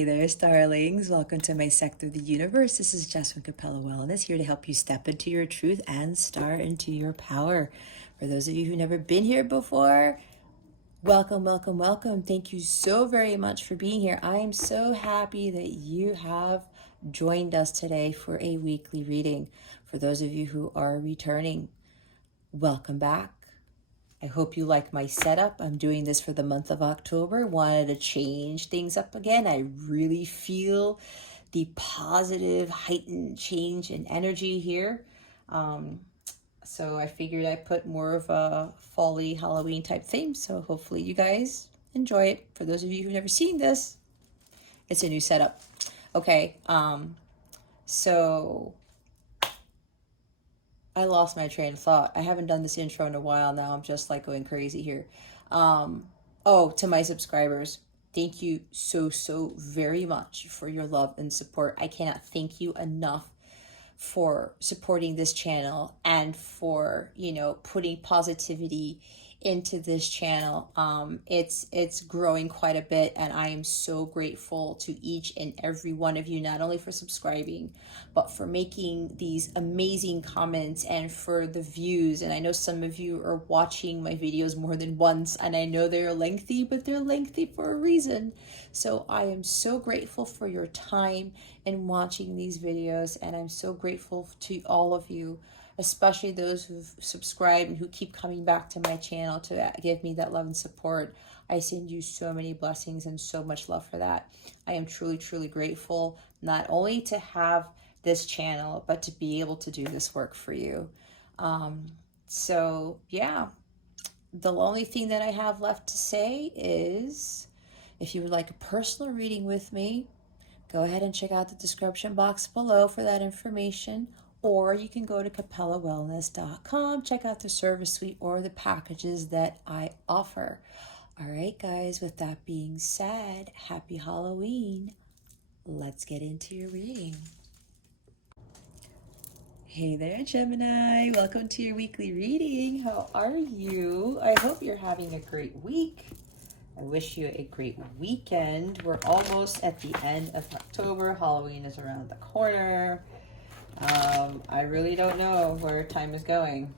Hey there, starlings. Welcome to my sector of the universe. This is Jess from Capella Wellness, here to help you step into your truth and start into your power. For those of you who've never been here before, welcome, welcome, welcome. Thank you so very much for being here. I am so happy that you have joined us today for a weekly reading. For those of you who are returning, welcome back. I hope you like my setup. I'm doing this for the month of October. Wanted to change things up again. I really feel the positive, heightened change in energy here. So I figured I'd put more of a fall-y Halloween type theme. So hopefully you guys enjoy it. For those of you who've never seen this, it's a new setup. Okay, so I lost my train of thought. I haven't done this intro in a while now. I'm just like going crazy here. To my subscribers, thank you so very much for your love and support. I cannot thank you enough for supporting this channel and for, putting positivity into this channel. It's growing quite a bit, and I am so grateful to each and every one of you, not only for subscribing, but for making these amazing comments and for the views. And I know some of you are watching my videos more than once, and I know they're lengthy, but they're lengthy for a reason. So I am so grateful for your time in watching these videos, and I'm so grateful to all of you, especially those who've subscribed and who keep coming back to my channel to give me that love and support. I send you so many blessings and so much love for that. I am truly grateful, not only to have this channel, but to be able to do this work for you. The only thing that I have left to say is, if you would like a personal reading with me, go ahead and check out the description box below for that information. Or you can go to capellawellness.com, check out the service suite or the packages that I offer. All right, guys, with that being said, happy Halloween. Let's get into your reading. Hey there, Gemini. Welcome to your weekly reading. How are you? I hope you're having a great week. I wish you a great weekend. We're almost at the end of October. Halloween is around the corner. I really don't know where time is going,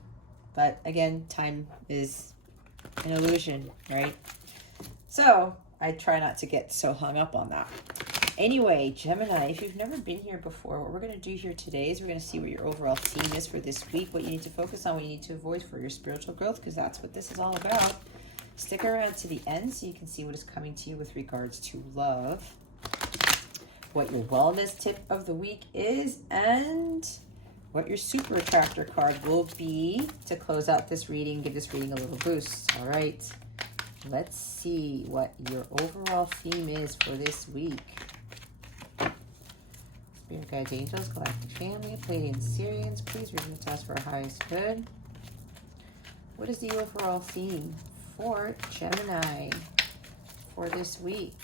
but again, time is an illusion, right? So I try not to get so hung up on that. Anyway, Gemini, if you've never been here before, what we're going to do here today is we're going to see what your overall theme is for this week, what you need to focus on, what you need to avoid for your spiritual growth, because that's what this is all about. Stick around to the end so you can see what is coming to you with regards to love, what your wellness tip of the week is, and what your super attractor card will be to close out this reading, give this reading a little boost. All right, let's see what your overall theme is for this week. Spirit guides, angels, galactic family, Pleiadians, Syrians, please reveal to us for our highest good. What is the overall theme for Gemini for this week?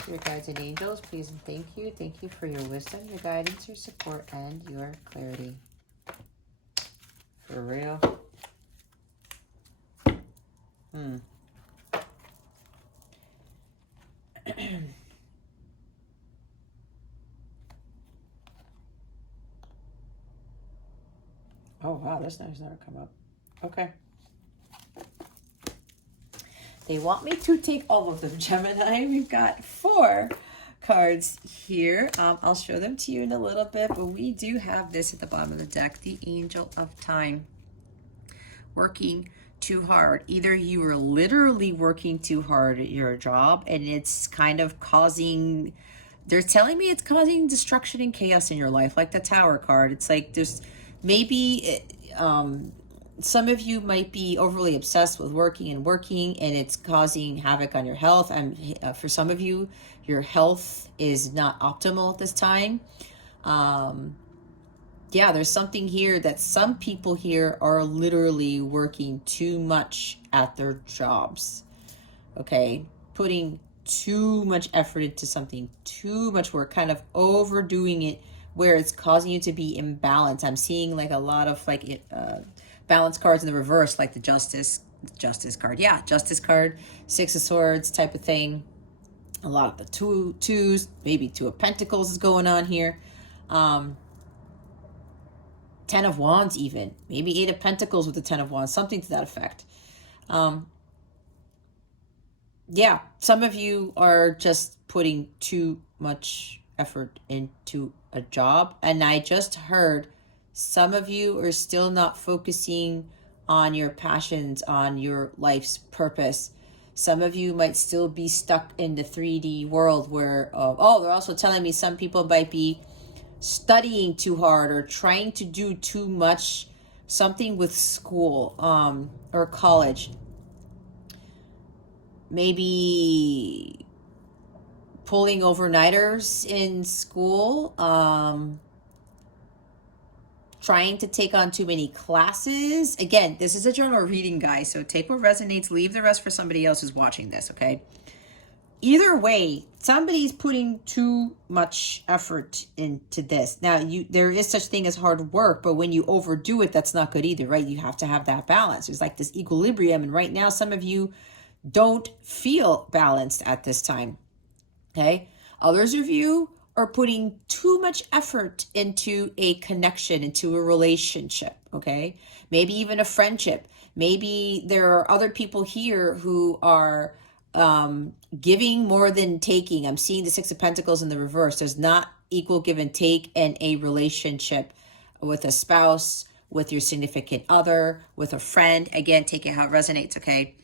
Spirit guides and angels, please and thank you. Thank you for your wisdom, your guidance, your support, and your clarity. For real. Oh, wow, this one's never come up. Okay. They want me to take all of them, Gemini. We've got 4 cards here. I'll show them to you in a little bit, but we do have this at the bottom of the deck, the Angel of Time. Working too hard. Either you are literally working too hard at your job and it's kind of causing, they're telling me it's causing destruction and chaos in your life, like the Tower card. It's like there's maybe some of you might be overly obsessed with working and it's causing havoc on your health. And for some of you, your health is not optimal at this time. There's something here that some people here are literally working too much at their jobs. Okay, putting too much effort into something, too much work, kind of overdoing it where it's causing you to be imbalanced. I'm seeing like a lot of like balance cards in the reverse, like the justice card. Yeah, justice card, 6 of Swords type of thing. A lot of the twos, maybe Two of Pentacles is going on here. 10 of Wands even. Maybe 8 of Pentacles with the 10 of Wands. Something to that effect. Yeah, some of you are just putting too much effort into a job. And I just heard some of you are still not focusing on your passions, on your life's purpose. Some of you might still be stuck in the 3D world where, oh, they're also telling me some people might be studying too hard or trying to do too much, something with school or college. Maybe pulling overnighters in school, trying to take on too many classes. Again, this is a general reading, guys, so take what resonates, leave the rest for somebody else who's watching this, okay? Either way, somebody's putting too much effort into this. Now, there is such thing as hard work, but when you overdo it, that's not good either, right? You have to have that balance. There's like this equilibrium, and right now, some of you don't feel balanced at this time, okay? Others of you are putting too much effort into a connection, into a relationship, okay? Maybe even a friendship. Maybe there are other people here who are giving more than taking. I'm seeing the Six of Pentacles in the reverse. There's not equal give and take in a relationship with a spouse, with your significant other, with a friend. Again, take it how it resonates, okay?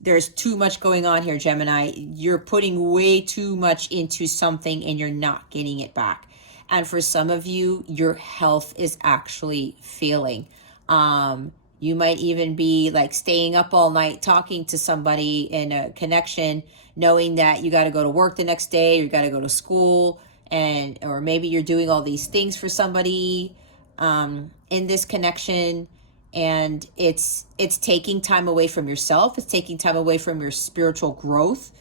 There's too much going on here, Gemini. You're putting way too much into something and you're not getting it back. And for some of you, your health is actually failing. You might even be like staying up all night talking to somebody in a connection, knowing that you got to go to work the next day, or you got to go to school, or maybe you're doing all these things for somebody in this connection. And it's taking time away from yourself. It's taking time away from your spiritual growth.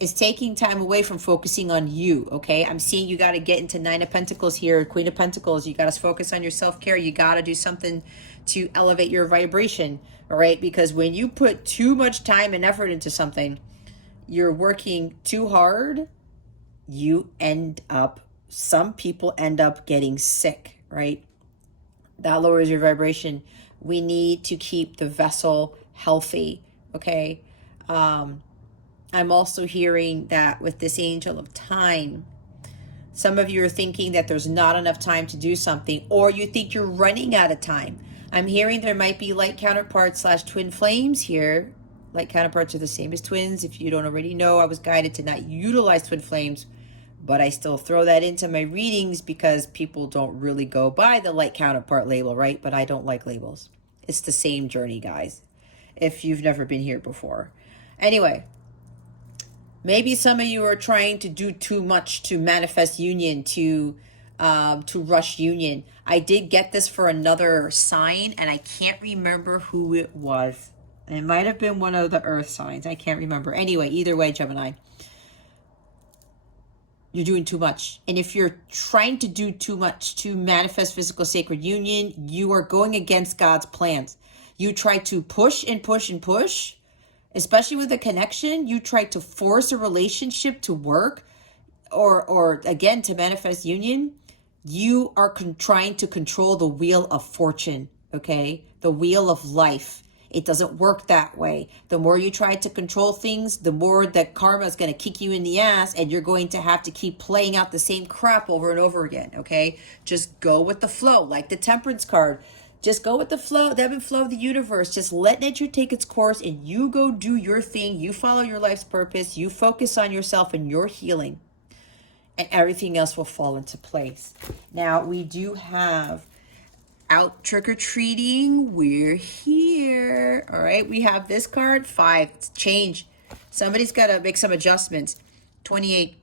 It's taking time away from focusing on you, okay? I'm seeing you got to get into Nine of Pentacles here, Queen of Pentacles. You got to focus on your self-care. You got to do something to elevate your vibration, all right? Because when you put too much time and effort into something, you're working too hard, some people end up getting sick, right? That lowers your vibration. We need to keep the vessel healthy, okay? I'm also hearing that with this angel of time, some of you are thinking that there's not enough time to do something, or you think you're running out of time. I'm hearing there might be light counterparts / twin flames here. Light counterparts are the same as twins. If you don't already know, I was guided to not utilize twin flames, but I still throw that into my readings because people don't really go by the light counterpart label, right? But I don't like labels. It's the same journey, guys, if you've never been here before. Anyway, maybe some of you are trying to do too much to manifest union, to rush union. I did get this for another sign, and I can't remember who it was. It might have been one of the earth signs. I can't remember. Anyway, either way, Gemini, you're doing too much. And if you're trying to do too much to manifest physical sacred union, you are going against God's plans. You try to push and push and push, especially with a connection. You try to force a relationship to work or again, to manifest union. You are trying to control the wheel of fortune, okay? The wheel of life. It doesn't work that way. The more you try to control things, the more that karma is going to kick you in the ass, and you're going to have to keep playing out the same crap over and over again, okay? Just go with the flow, like the Temperance card. Just go with the flow, the ebb and flow of the universe. Just let nature take its course, and you go do your thing. You follow your life's purpose. You focus on yourself and your healing, and everything else will fall into place. Now, we do have out trick-or-treating. We're here. All right, we have this card, 5. It's change. Somebody's got to make some adjustments. 28,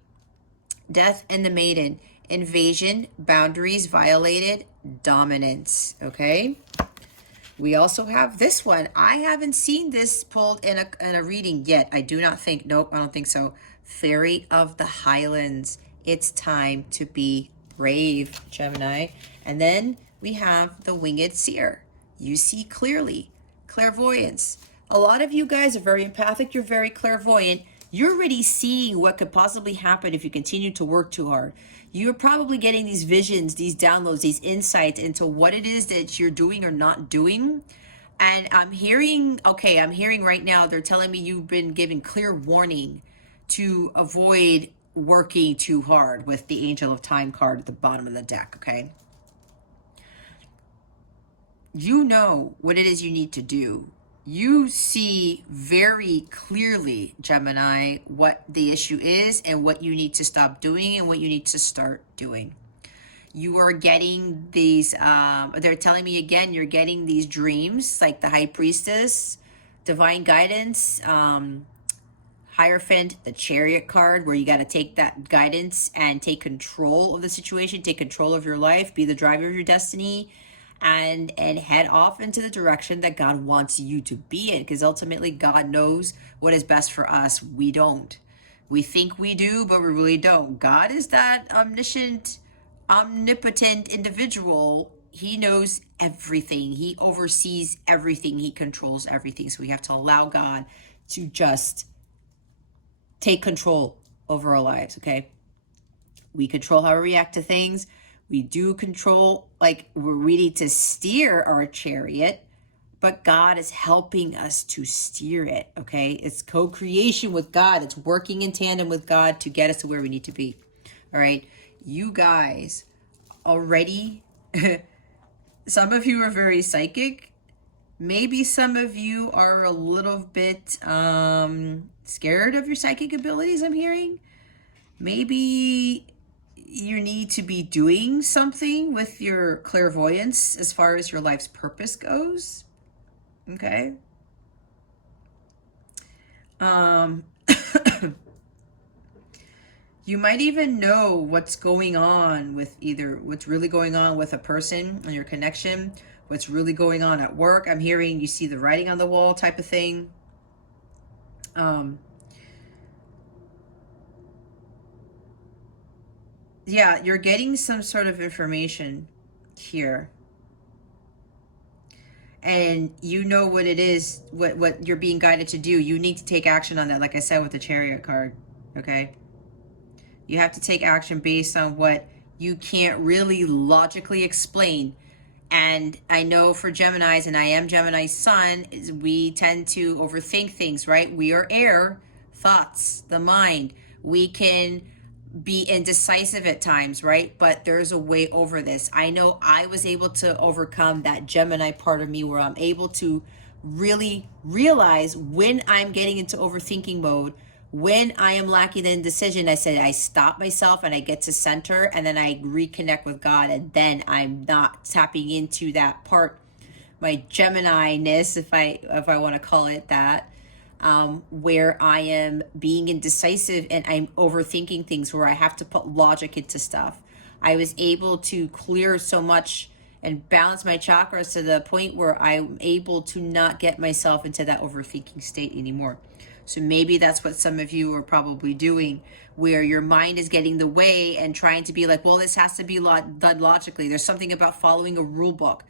death and the maiden. Invasion, boundaries violated, dominance. Okay. We also have this one. I haven't seen this pulled in a reading yet. I do not think. Nope, I don't think so. Fairy of the Highlands. It's time to be brave, Gemini. And then we have the Winged Seer. You see clearly. Clairvoyance. A lot of you guys are very empathic. You're very clairvoyant. You're already seeing what could possibly happen if you continue to work too hard. You're probably getting these visions, these downloads, these insights into what it is that you're doing or not doing. And I'm hearing right now, they're telling me you've been given clear warning to avoid working too hard with the Angel of Time card at the bottom of the deck, okay? You know what it is you need to do. You see very clearly, Gemini, what the issue is and what you need to stop doing and what you need to start doing. You are getting these, they're telling me again, you're getting these dreams like the High Priestess, Divine Guidance, Hierophant, the Chariot card, where you got to take that guidance and take control of the situation, take control of your life, be the driver of your destiny, and head off into the direction that God wants you to be in, because ultimately God knows what is best for us. We don't. We think we do, but we really don't. God is that omniscient, omnipotent individual. He knows everything. He oversees everything. He controls everything. So we have to allow God to just take control over our lives, okay? We control how we react to things. We do control, like, we're ready to steer our chariot, but God is helping us to steer it, okay? It's co-creation with God. It's working in tandem with God to get us to where we need to be, all right? You guys already, some of you are very psychic. Maybe some of you are a little bit scared of your psychic abilities, I'm hearing. Maybe you need to be doing something with your clairvoyance as far as your life's purpose goes. Okay. You might even know what's going on with either what's really going on with a person and your connection, what's really going on at work. I'm hearing you see the writing on the wall type of thing. Yeah, you're getting some sort of information here. And you know what it is, what you're being guided to do. You need to take action on that, like I said with the Chariot card, okay? You have to take action based on what you can't really logically explain. And I know for Geminis, and I am Gemini's sun, we tend to overthink things, right? We are air, thoughts, the mind. We can be indecisive at times, right? But there's a way over this. I know I was able to overcome that Gemini part of me where I'm able to really realize when I'm getting into overthinking mode, when I am lacking the indecision. I said I stop myself and I get to center, and then I reconnect with God, and then I'm not tapping into that part, my Gemini-ness, if I want to call it that, where I am being indecisive and I'm overthinking things, where I have to put logic into stuff. I was able to clear so much and balance my chakras to the point where I'm able to not get myself into that overthinking state anymore. So maybe that's what some of you are probably doing, where your mind is getting the way and trying to be like, well, this has to be done logically. There's something about following a rule book.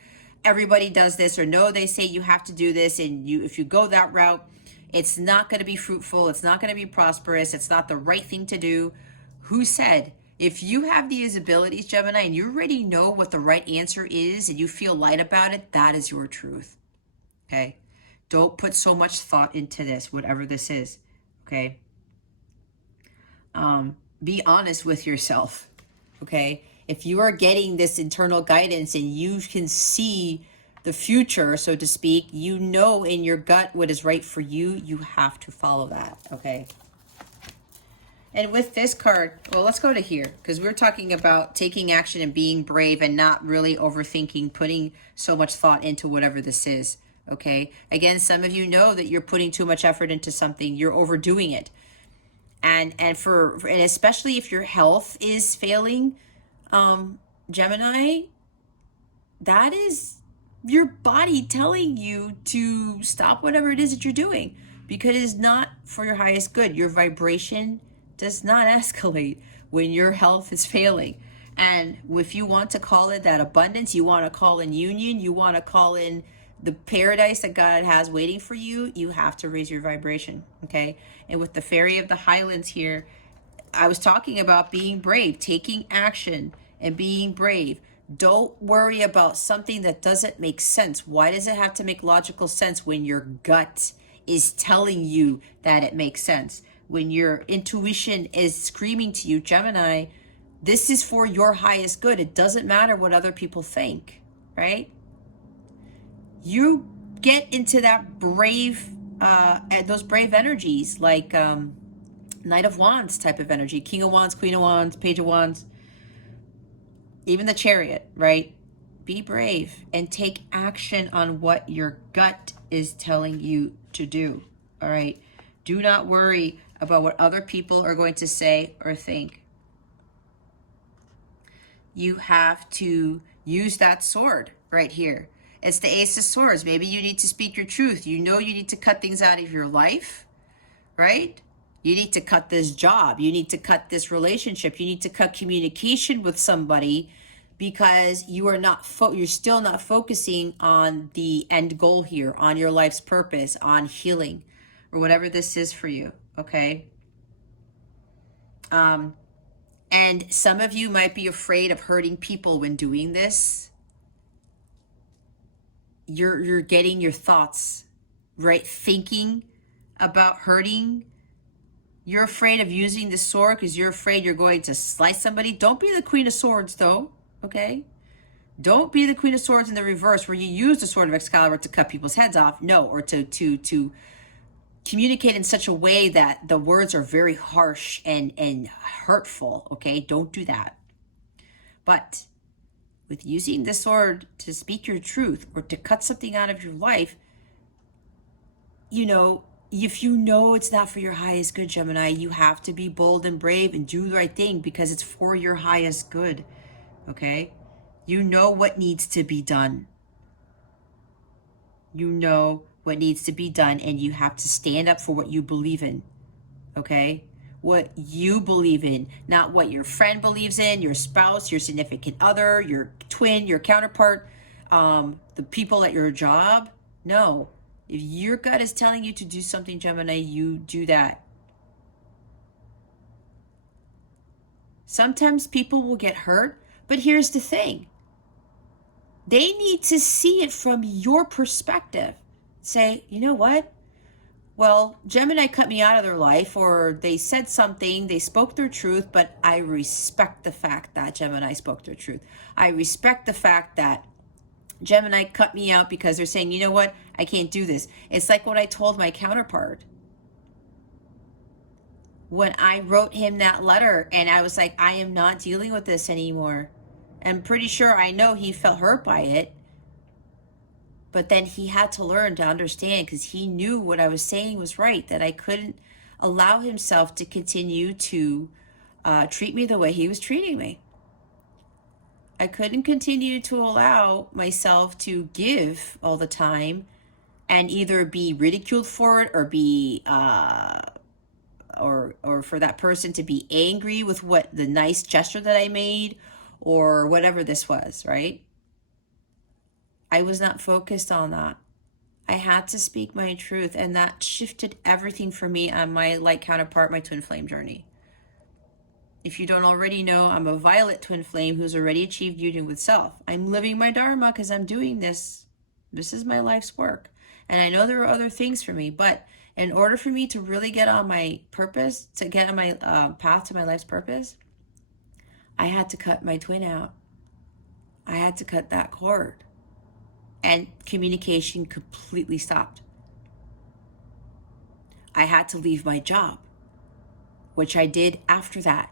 Everybody does this, or no, they say you have to do this, and if you go that route, it's not going to be fruitful. It's not going to be prosperous. It's not the right thing to do. Who said? If you have these abilities, Gemini, and you already know what the right answer is and you feel light about it, that is your truth. Okay? Don't put so much thought into this, whatever this is. Okay? Be honest with yourself. Okay? If you are getting this internal guidance and you can see the future, so to speak, you know in your gut what is right for you, you have to follow that. Okay? And with this card, well, let's go to here, because we're talking about taking action and being brave and not really overthinking, putting so much thought into whatever this is. Okay. Again, some of you know that you're putting too much effort into something. You're overdoing it. And especially if your health is failing, Gemini, that is your body telling you to stop whatever it is that you're doing, because it is not for your highest good. Your vibration does not escalate when your health is failing. And if you want to call it that abundance, you want to call in union, you want to call in the paradise that God has waiting for you, you have to raise your vibration, okay? And with the Fairy of the Highlands here, I was talking about being brave, taking action and being brave. Don't worry about something that doesn't make sense. Why does it have to make logical sense when your gut is telling you that it makes sense? When your intuition is screaming to you, Gemini, this is for your highest good. It doesn't matter what other people think, right? You get into that brave, those brave energies, like Knight of Wands type of energy, King of Wands, Queen of Wands, Page of Wands, even the Chariot, right? Be brave and take action on what your gut is telling you to do, all right? Do not worry about what other people are going to say or think. You have to use that sword right here. It's the Ace of Swords. Maybe you need to speak your truth. You know you need to cut things out of your life, right? You need to cut this job. You need to cut this relationship. You need to cut communication with somebody because you are not you're still not focusing on the end goal here, on your life's purpose, on healing, or whatever this is for you, okay? And some of you might be afraid of hurting people when doing this. You're getting your thoughts, right? Thinking about hurting. You're afraid of using the sword because you're afraid you're going to slice somebody. Don't be the Queen of Swords, though, okay? Don't be the Queen of Swords in the reverse where you use the Sword of Excalibur to cut people's heads off. No, or to communicate in such a way that the words are very harsh and hurtful, okay? Don't do that. But with using the sword to speak your truth or to cut something out of your life, you know, if you know it's not for your highest good, Gemini, you have to be bold and brave and do the right thing because it's for your highest good, okay? You know what needs to be done. You know what needs to be done, and you have to stand up for what you believe in, okay? What you believe in, not what your friend believes in, your spouse, your significant other, your twin, your counterpart, the people at your job. No. If your gut is telling you to do something, Gemini, you do that. Sometimes people will get hurt, but here's the thing. They need to see it from your perspective. Say, you know what? Well, Gemini cut me out of their life, or they said something, they spoke their truth, but I respect the fact that Gemini spoke their truth. I respect the fact that Gemini cut me out because they're saying, you know what? I can't do this. It's like what I told my counterpart. When I wrote him that letter and I was like, I am not dealing with this anymore. I'm pretty sure I know he felt hurt by it. But then he had to learn to understand because he knew what I was saying was right, that I couldn't allow himself to continue to treat me the way he was treating me. I couldn't continue to allow myself to give all the time and either be ridiculed for it or be or for that person to be angry with what the nice gesture that I made or whatever this was, right? I was not focused on that. I had to speak my truth, and that shifted everything for me on my light counterpart, my twin flame journey. If you don't already know, I'm a violet twin flame who's already achieved union with self. I'm living my dharma because I'm doing this. This is my life's work. And I know there are other things for me, but in order for me to really get on my purpose, to get on my path to my life's purpose, I had to cut my twin out. I had to cut that cord. And communication completely stopped. I had to leave my job, which I did after that.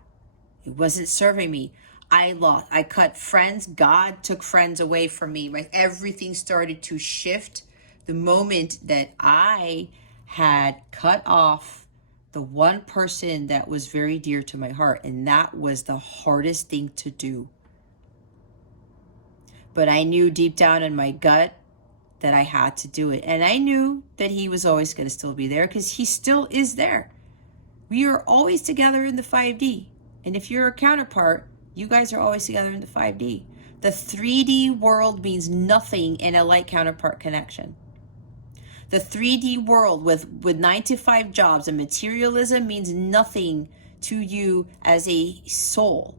It wasn't serving me. I cut friends. God took friends away from me. Right? Everything started to shift the moment that I had cut off the one person that was very dear to my heart. And that was the hardest thing to do. But I knew deep down in my gut that I had to do it. And I knew that he was always going to still be there because he still is there. We are always together in the 5D. And if you're a counterpart, you guys are always together in the 5D. The 3D world means nothing in a light counterpart connection. The 3D world with 9-to-5 jobs and materialism means nothing to you as a soul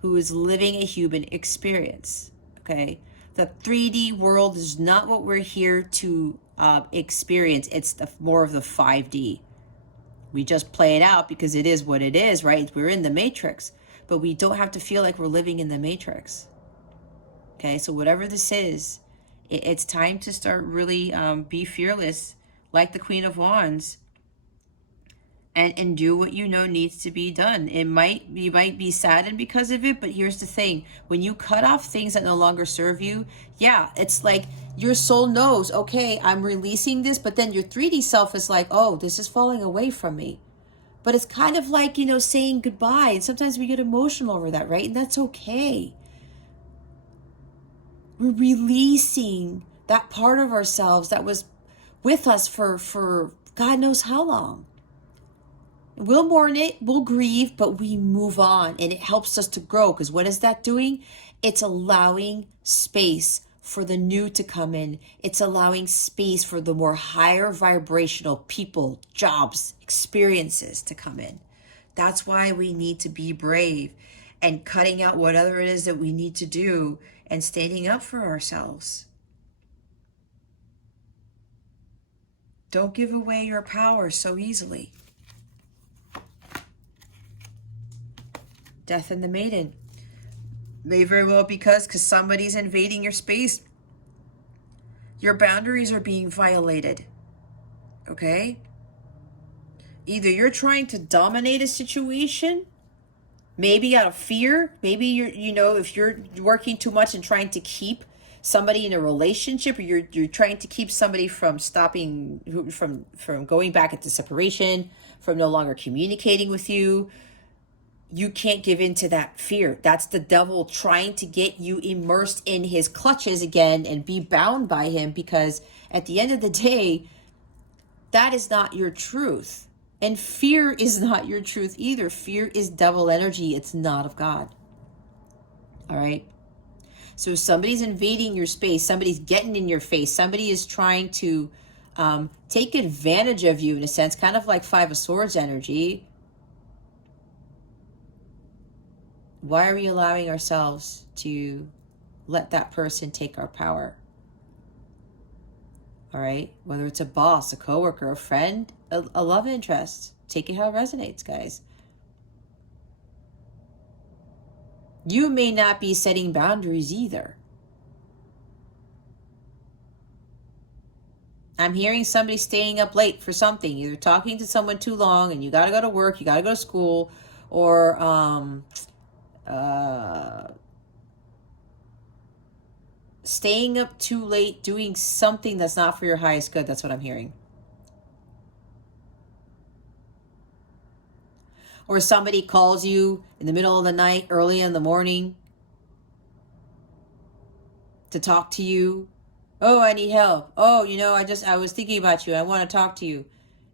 who is living a human experience. Okay? The 3D world is not what we're here to experience. It's more of the 5D. We just play it out because it is what it is, right? We're in the matrix, but we don't have to feel like we're living in the matrix. Okay, so whatever this is, it's time to start really be fearless, like the Queen of Wands, and do what you know needs to be done. You might be saddened because of it, but here's the thing: when you cut off things that no longer serve you, yeah, it's like your soul knows, okay, I'm releasing this, but then your 3D self is like, oh, this is falling away from me. But it's kind of like, saying goodbye, and sometimes we get emotional over that, right? And that's okay. We're releasing that part of ourselves that was with us for God knows how long. We'll mourn it, we'll grieve, but we move on, and it helps us to grow. Because what is that doing? It's allowing space for the new to come in. It's allowing space for the more higher vibrational people, jobs, experiences to come in. That's why we need to be brave and cutting out whatever it is that we need to do and standing up for ourselves. Don't give away your power so easily. Death and the Maiden. May very well because somebody's invading your space. Your boundaries are being violated. Okay? Either you're trying to dominate a situation, maybe out of fear, maybe if you're working too much and trying to keep somebody in a relationship, or you're trying to keep somebody from stopping, from going back into separation, from no longer communicating with you. You can't give in to that fear. That's the devil trying to get you immersed in his clutches again and be bound by him, because at the end of the day, that is not your truth. And fear is not your truth either. Fear is devil energy. It's not of God. All right? So if somebody's invading your space, somebody's getting in your face, somebody is trying to take advantage of you in a sense, kind of like Five of Swords energy. Why are we allowing ourselves to let that person take our power? All right? Whether it's a boss, a coworker, a friend, a love interest. Take it how it resonates, guys. You may not be setting boundaries either. I'm hearing somebody staying up late for something. Either talking to someone too long and you got to go to work, you got to go to school, or staying up too late doing something that's not for your highest good. That's what I'm hearing. Or somebody calls you in the middle of the night, early in the morning, to talk to you. Oh, I need help. Oh, I was thinking about you. I want to talk to you.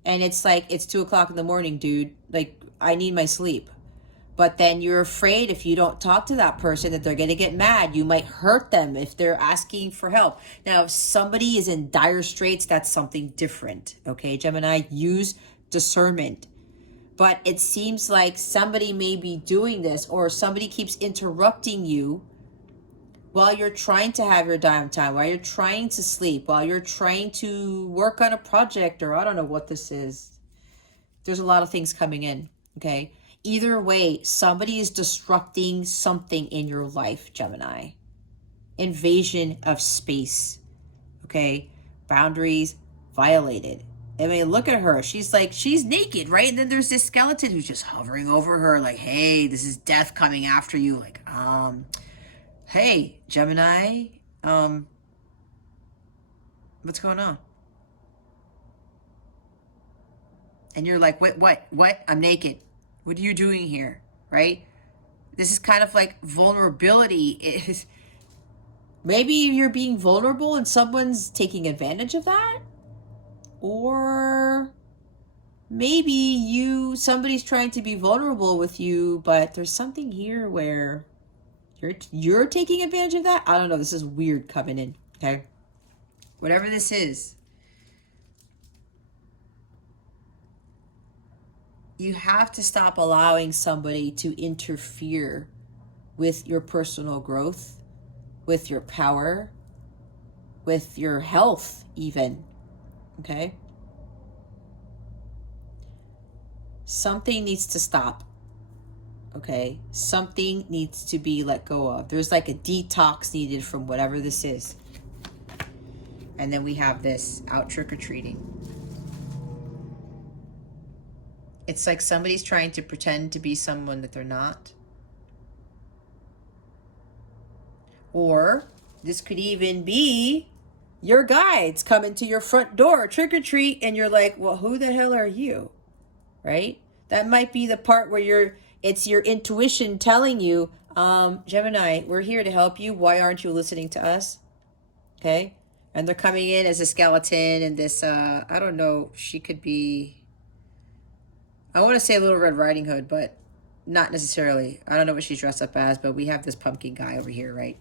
And it's like, it's 2:00 in the morning, dude. Like, I need my sleep. But then you're afraid if you don't talk to that person that they're going to get mad. You might hurt them if they're asking for help. Now, if somebody is in dire straits, that's something different. Okay, Gemini, use discernment. But it seems like somebody may be doing this, or somebody keeps interrupting you while you're trying to have your downtime, while you're trying to sleep, while you're trying to work on a project, or I don't know what this is. There's a lot of things coming in, okay? Either way, somebody is disrupting something in your life, Gemini. Invasion of space, okay? Boundaries violated. I mean, look at her. She's naked, right? And then there's this skeleton who's just hovering over her like, hey, this is death coming after you. Like, hey, Gemini, what's going on? And you're like, what? I'm naked. What are you doing here, right? This is kind of like vulnerability. Is maybe you're being vulnerable and someone's taking advantage of that? Or maybe somebody's trying to be vulnerable with you, but there's something here where You're taking advantage of that? I don't know. This is weird coming in, okay? Whatever this is, you have to stop allowing somebody to interfere with your personal growth, with your power, with your health even, okay? Something needs to stop, okay? Something needs to be let go of. There's like a detox needed from whatever this is. And then we have this out trick-or-treating. It's like somebody's trying to pretend to be someone that they're not. Or this could even be your guides coming to your front door, trick or treat, and you're like, well, who the hell are you? Right? That might be the part where it's your intuition telling you, Gemini, we're here to help you. Why aren't you listening to us? Okay? And they're coming in as a skeleton and this, I don't know, she could be, I want to say a Little Red Riding Hood, but not necessarily. I don't know what she's dressed up as, but we have this pumpkin guy over here, right?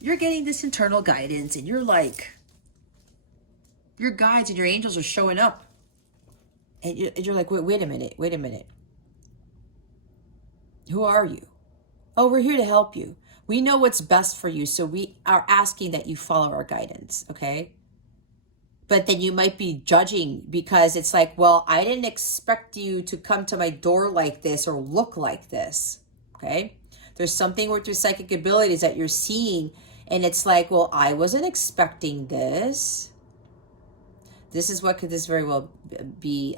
You're getting this internal guidance and you're like, your guides and your angels are showing up. And you're like, wait a minute. Who are you? Oh, we're here to help you. We know what's best for you, so we are asking that you follow our guidance, okay? But then you might be judging because it's like, well, I didn't expect you to come to my door like this or look like this, okay? There's something with your psychic abilities that you're seeing, and it's like, well, I wasn't expecting this. This is what could this very well be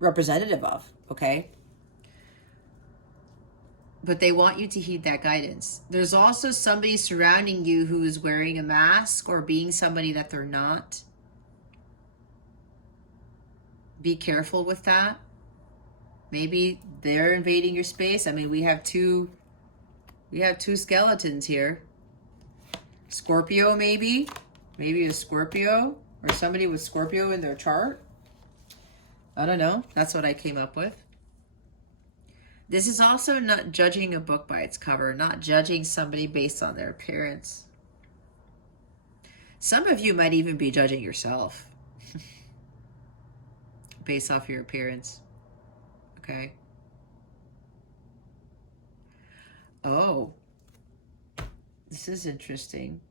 representative of, okay? But they want you to heed that guidance. There's also somebody surrounding you who is wearing a mask or being somebody that they're not. Be careful with that. Maybe they're invading your space. I mean, we have two skeletons here. Scorpio, maybe a Scorpio or somebody with Scorpio in their chart. I don't know. That's what I came up with. This is also not judging a book by its cover, not judging somebody based on their appearance. Some of you might even be judging yourself based off your appearance. Okay. Oh, this is interesting.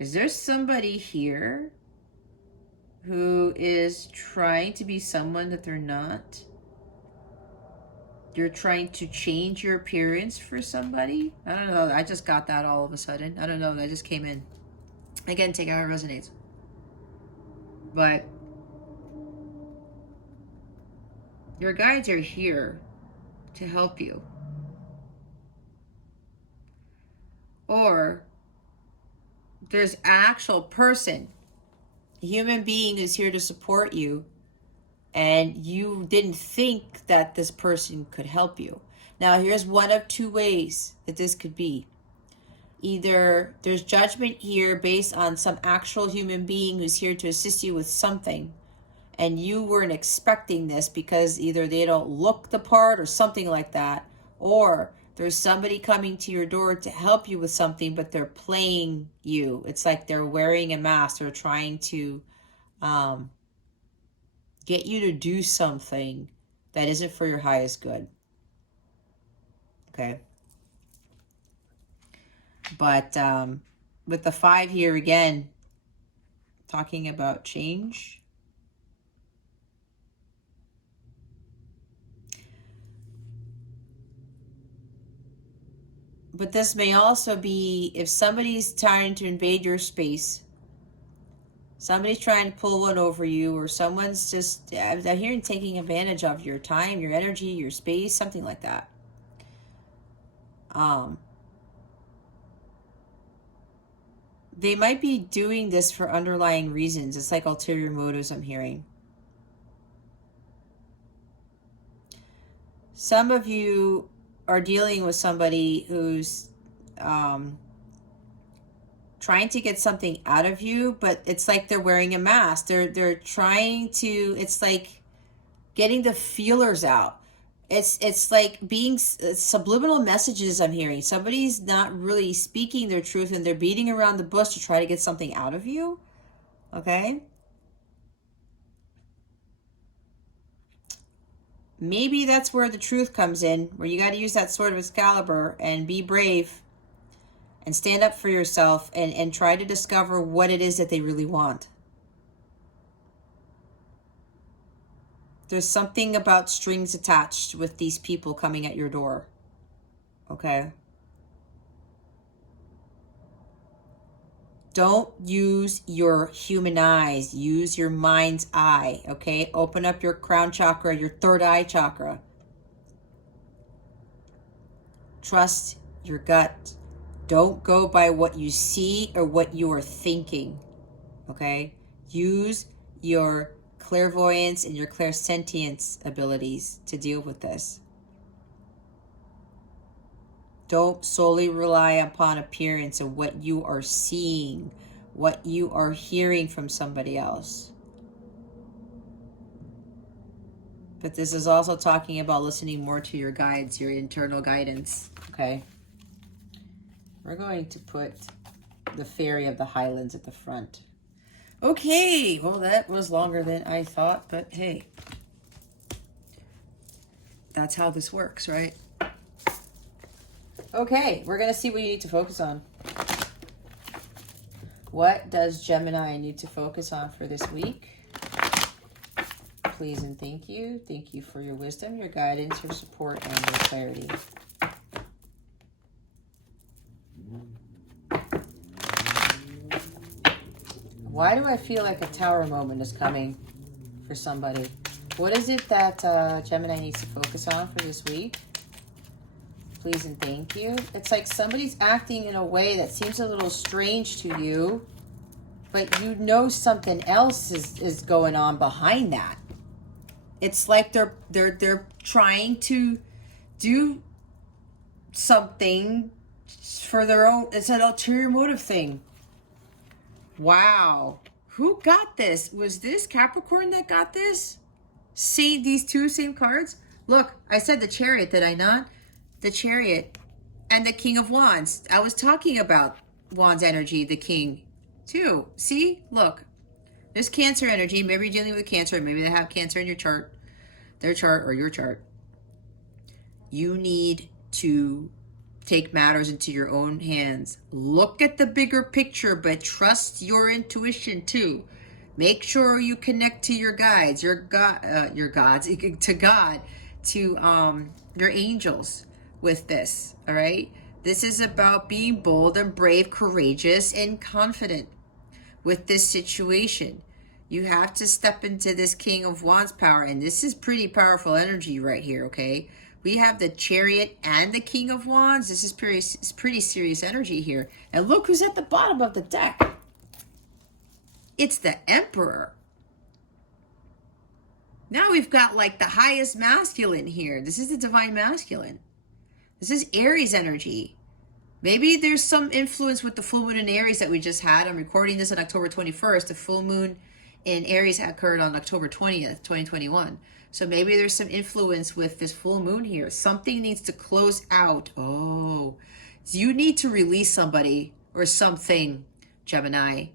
Is there somebody here who is trying to be someone that they're not? You're trying to change your appearance for somebody? I don't know. I just got that all of a sudden. I don't know. That just came in. Again, take it how it resonates. But your guides are here to help you. Or there's an actual person, a human being who's here to support you, and you didn't think that this person could help you. Now, here's one of two ways that this could be. Either there's judgment here based on some actual human being who's here to assist you with something, and you weren't expecting this because either they don't look the part or something like that, or there's somebody coming to your door to help you with something, but they're playing you. It's like they're wearing a mask. They're trying to get you to do something that isn't for your highest good. Okay. But with the 5 here again, talking about change. But this may also be if somebody's trying to invade your space, somebody's trying to pull one over you, or someone's just, I'm hearing taking advantage of your time, your energy, your space, something like that. They might be doing this for underlying reasons. It's like ulterior motives I'm hearing. Some of you are dealing with somebody who's trying to get something out of you, but it's like they're wearing a mask. They're trying to, it's like getting the feelers out. It's like being subliminal messages I'm hearing. Somebody's not really speaking their truth and they're beating around the bush to try to get something out of you. Okay? Maybe that's where the truth comes in, where you got to use that sword of Excalibur and be brave and stand up for yourself and try to discover what it is that they really want. There's something about strings attached with these people coming at your door. Okay? Don't use your human eyes. Use your mind's eye. Okay? Open up your crown chakra, your third eye chakra. Trust your gut. Don't go by what you see or what you are thinking. Okay? Use your clairvoyance and your clairsentience abilities to deal with this. Don't solely rely upon appearance of what you are seeing, what you are hearing from somebody else. But this is also talking about listening more to your guides, your internal guidance. Okay? We're going to put the Fairy of the Highlands at the front. Okay, well, that was longer than I thought, but hey, that's how this works, right? Okay, we're going to see what you need to focus on. What does Gemini need to focus on for this week? Please and thank you. Thank you for your wisdom, your guidance, your support, and your clarity. Why do I feel like a tower moment is coming for somebody? What is it that Gemini needs to focus on for this week? Please and thank you. It's like somebody's acting in a way that seems a little strange to you, but you know something else is going on behind that. It's like they're trying to do something for their own. It's an ulterior motive thing. Wow. Who got this? Was this Capricorn that got this? See these two same cards? Look, I said the Chariot, did I not? The Chariot and the King of Wands. I was talking about Wands energy, the King, too. See? Look. There's Cancer energy. Maybe you're dealing with Cancer. Maybe they have Cancer in your chart. Their chart or your chart. You need to take matters into your own hands. Look at the bigger picture, but trust your intuition too. Make sure you connect to your guides, your gods, to God, to your angels with this. All right. This is about being bold and brave, courageous, and confident with this situation. You have to step into this King of Wands power, and this is pretty powerful energy right here. Okay. We have the Chariot and the King of Wands. This is pretty serious energy here. And look who's at the bottom of the deck. It's the Emperor. Now we've got like the highest masculine here. This is the Divine Masculine. This is Aries energy. Maybe there's some influence with the full moon in Aries that we just had. I'm recording this on October 21st. The full moon in Aries occurred on October 20th, 2021. So maybe there's some influence with this full moon here. Something needs to close out. Oh, so you need to release somebody or something, Gemini,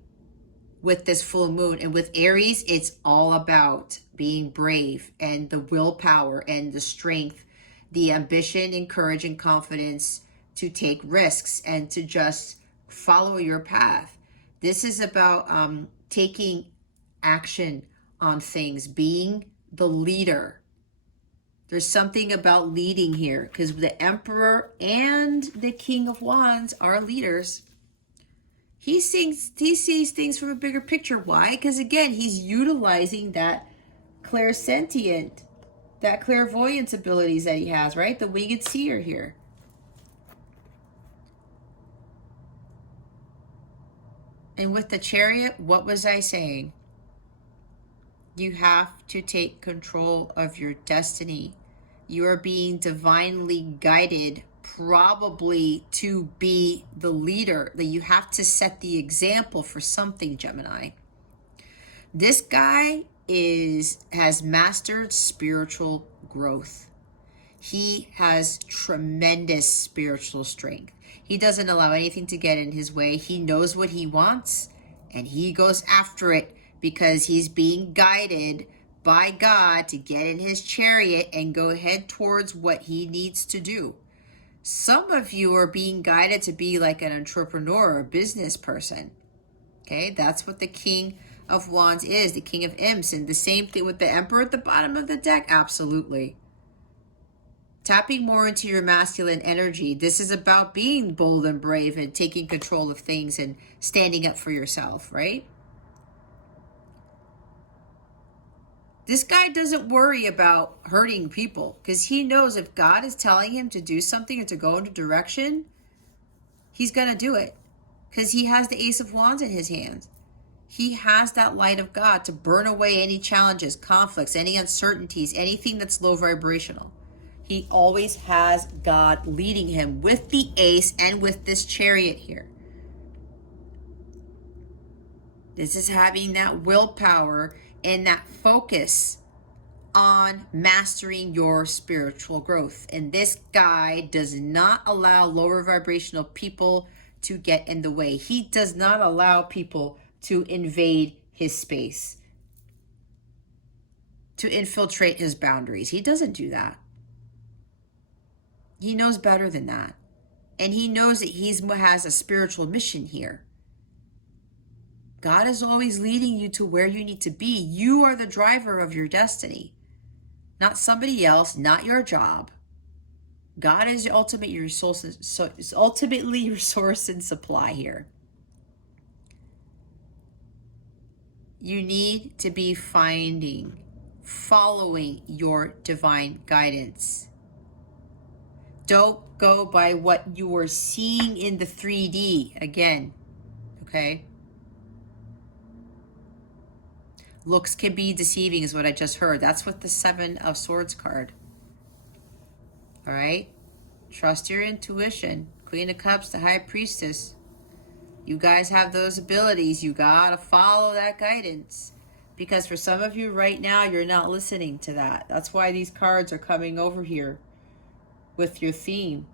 with this full moon. And with Aries, it's all about being brave and the willpower and the strength, the ambition and courage and confidence to take risks and to just follow your path. This is about taking action on things, being the leader. There's something about leading here because the Emperor and the King of Wands are leaders. He sees things from a bigger picture. Why? Because again, he's utilizing that clairsentient, that clairvoyance abilities that he has, right? The winged seer here. And with the Chariot, what was I saying? You have to take control of your destiny. You are being divinely guided, probably to be the leader. That you have to set the example for something, Gemini. This guy has mastered spiritual growth. He has tremendous spiritual strength. He doesn't allow anything to get in his way. He knows what he wants and he goes after it because he's being guided by God to get in his chariot and go head towards what he needs to do. Some of you are being guided to be like an entrepreneur or a business person. Okay, that's what the King of Wands is, the King of Imps. And the same thing with the Emperor at the bottom of the deck. Absolutely. Tapping more into your masculine energy. This is about being bold and brave and taking control of things and standing up for yourself, right? This guy doesn't worry about hurting people because he knows if God is telling him to do something or to go in a direction, he's going to do it because he has the Ace of Wands in his hands. He has that light of God to burn away any challenges, conflicts, any uncertainties, anything that's low vibrational. He always has God leading him with the ace and with this chariot here. This is having that willpower and that focus on mastering your spiritual growth. And this guy does not allow lower vibrational people to get in the way. He does not allow people to invade his space, to infiltrate his boundaries. He doesn't do that. He knows better than that. And he knows that he has a spiritual mission here. God is always leading you to where you need to be. You are the driver of your destiny, not somebody else, not your job. God is ultimately your source and supply here. You need to be following your divine guidance. Don't go by what you are seeing in the 3D again, okay? Looks can be deceiving is what I just heard. That's what the 7 of Swords card. All right? Trust your intuition. Queen of Cups, the High Priestess. You guys have those abilities. You gotta follow that guidance. Because for some of you right now, you're not listening to that. That's why these cards are coming over here with your theme.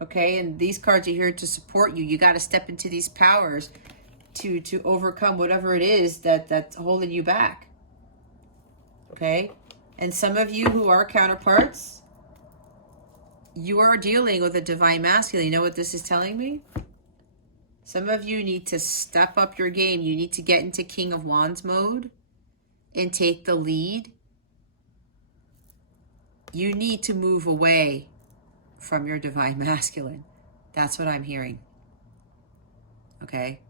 Okay? And these cards are here to support you. You gotta step into these powers to overcome whatever it is that's holding you back. Okay? And some of you who are counterparts, you are dealing with a divine masculine. You know what this is telling me? Some of you need to step up your game. You need to get into King of Wands mode and take the lead. You need to move away from your divine masculine. That's what I'm hearing. Okay?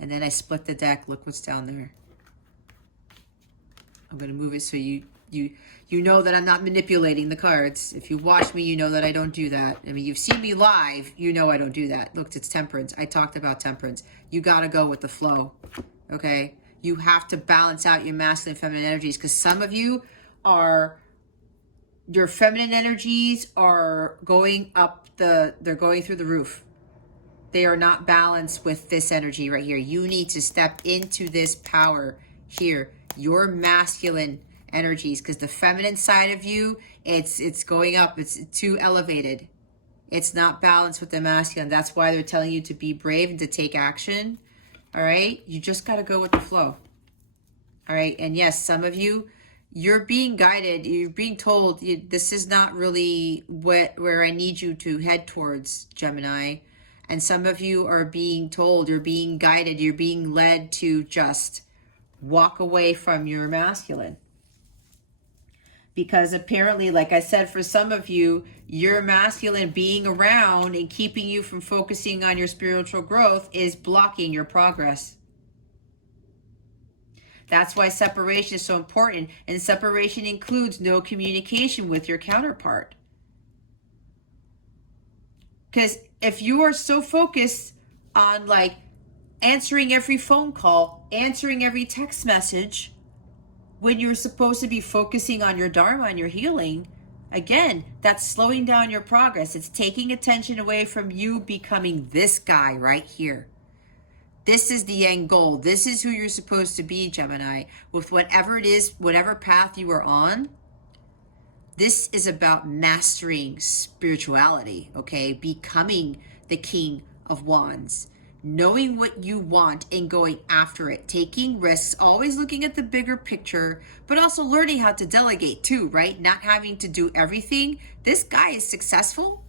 And then I split the deck. Look what's down there. I'm going to move it so you know that I'm not manipulating the cards. If you watch me, you know that I don't do that. I mean, you've seen me live. You know I don't do that. Look, it's Temperance. I talked about Temperance. You got to go with the flow. Okay? You have to balance out your masculine and feminine energies because some of you are, your feminine energies are going up they're going through the roof. They are not balanced with this energy right here. You need to step into this power here. Your masculine energies, because the feminine side of you, it's going up. It's too elevated. It's not balanced with the masculine. That's why they're telling you to be brave and to take action. All right? You just got to go with the flow. All right? And yes, some of you, you're being guided. You're being told this is not really where I need you to head towards, Gemini. And some of you are being told, you're being guided, you're being led to just walk away from your masculine. Because apparently, like I said, for some of you, your masculine being around and keeping you from focusing on your spiritual growth is blocking your progress. That's why separation is so important. And separation includes no communication with your counterpart. Because if you are so focused on like answering every phone call, answering every text message, when you're supposed to be focusing on your dharma and your healing, again, that's slowing down your progress. It's taking attention away from you becoming this guy right here. This is the end goal. This is who you're supposed to be, Gemini. With whatever it is, whatever path you are on, This is about mastering spirituality, okay? Becoming the King of Wands. Knowing what you want and going after it. Taking risks, always looking at the bigger picture, but also learning how to delegate too, right? Not having to do everything. This guy is successful.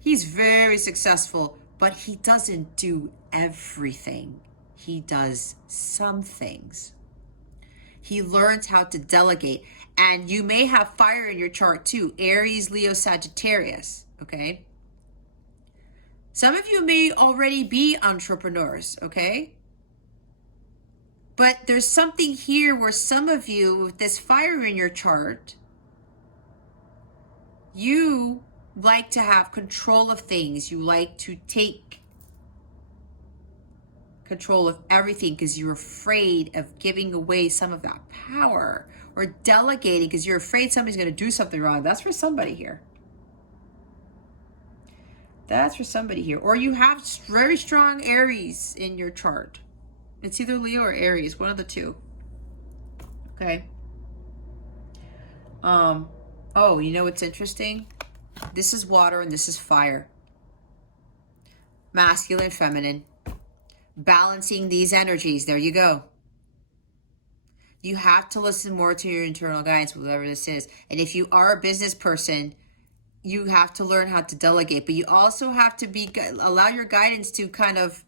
He's very successful, but he doesn't do everything. He does some things. He learns how to delegate. And you may have fire in your chart too. Aries, Leo, Sagittarius, okay? Some of you may already be entrepreneurs, okay? But there's something here where some of you, with this fire in your chart, you like to have control of things. You like to take control of everything because you're afraid of giving away some of that power, or delegating because you're afraid somebody's going to do something wrong. That's for somebody here. That's for somebody here. Or you have very strong Aries in your chart. It's either Leo or Aries, one of the two. Okay. Oh, you know what's interesting? This is water and this is fire. Masculine, feminine. Balancing these energies. There you go. You have to listen more to your internal guidance, whatever this is. And if you are a business person, you have to learn how to delegate, but you also have to allow your guidance to kind of,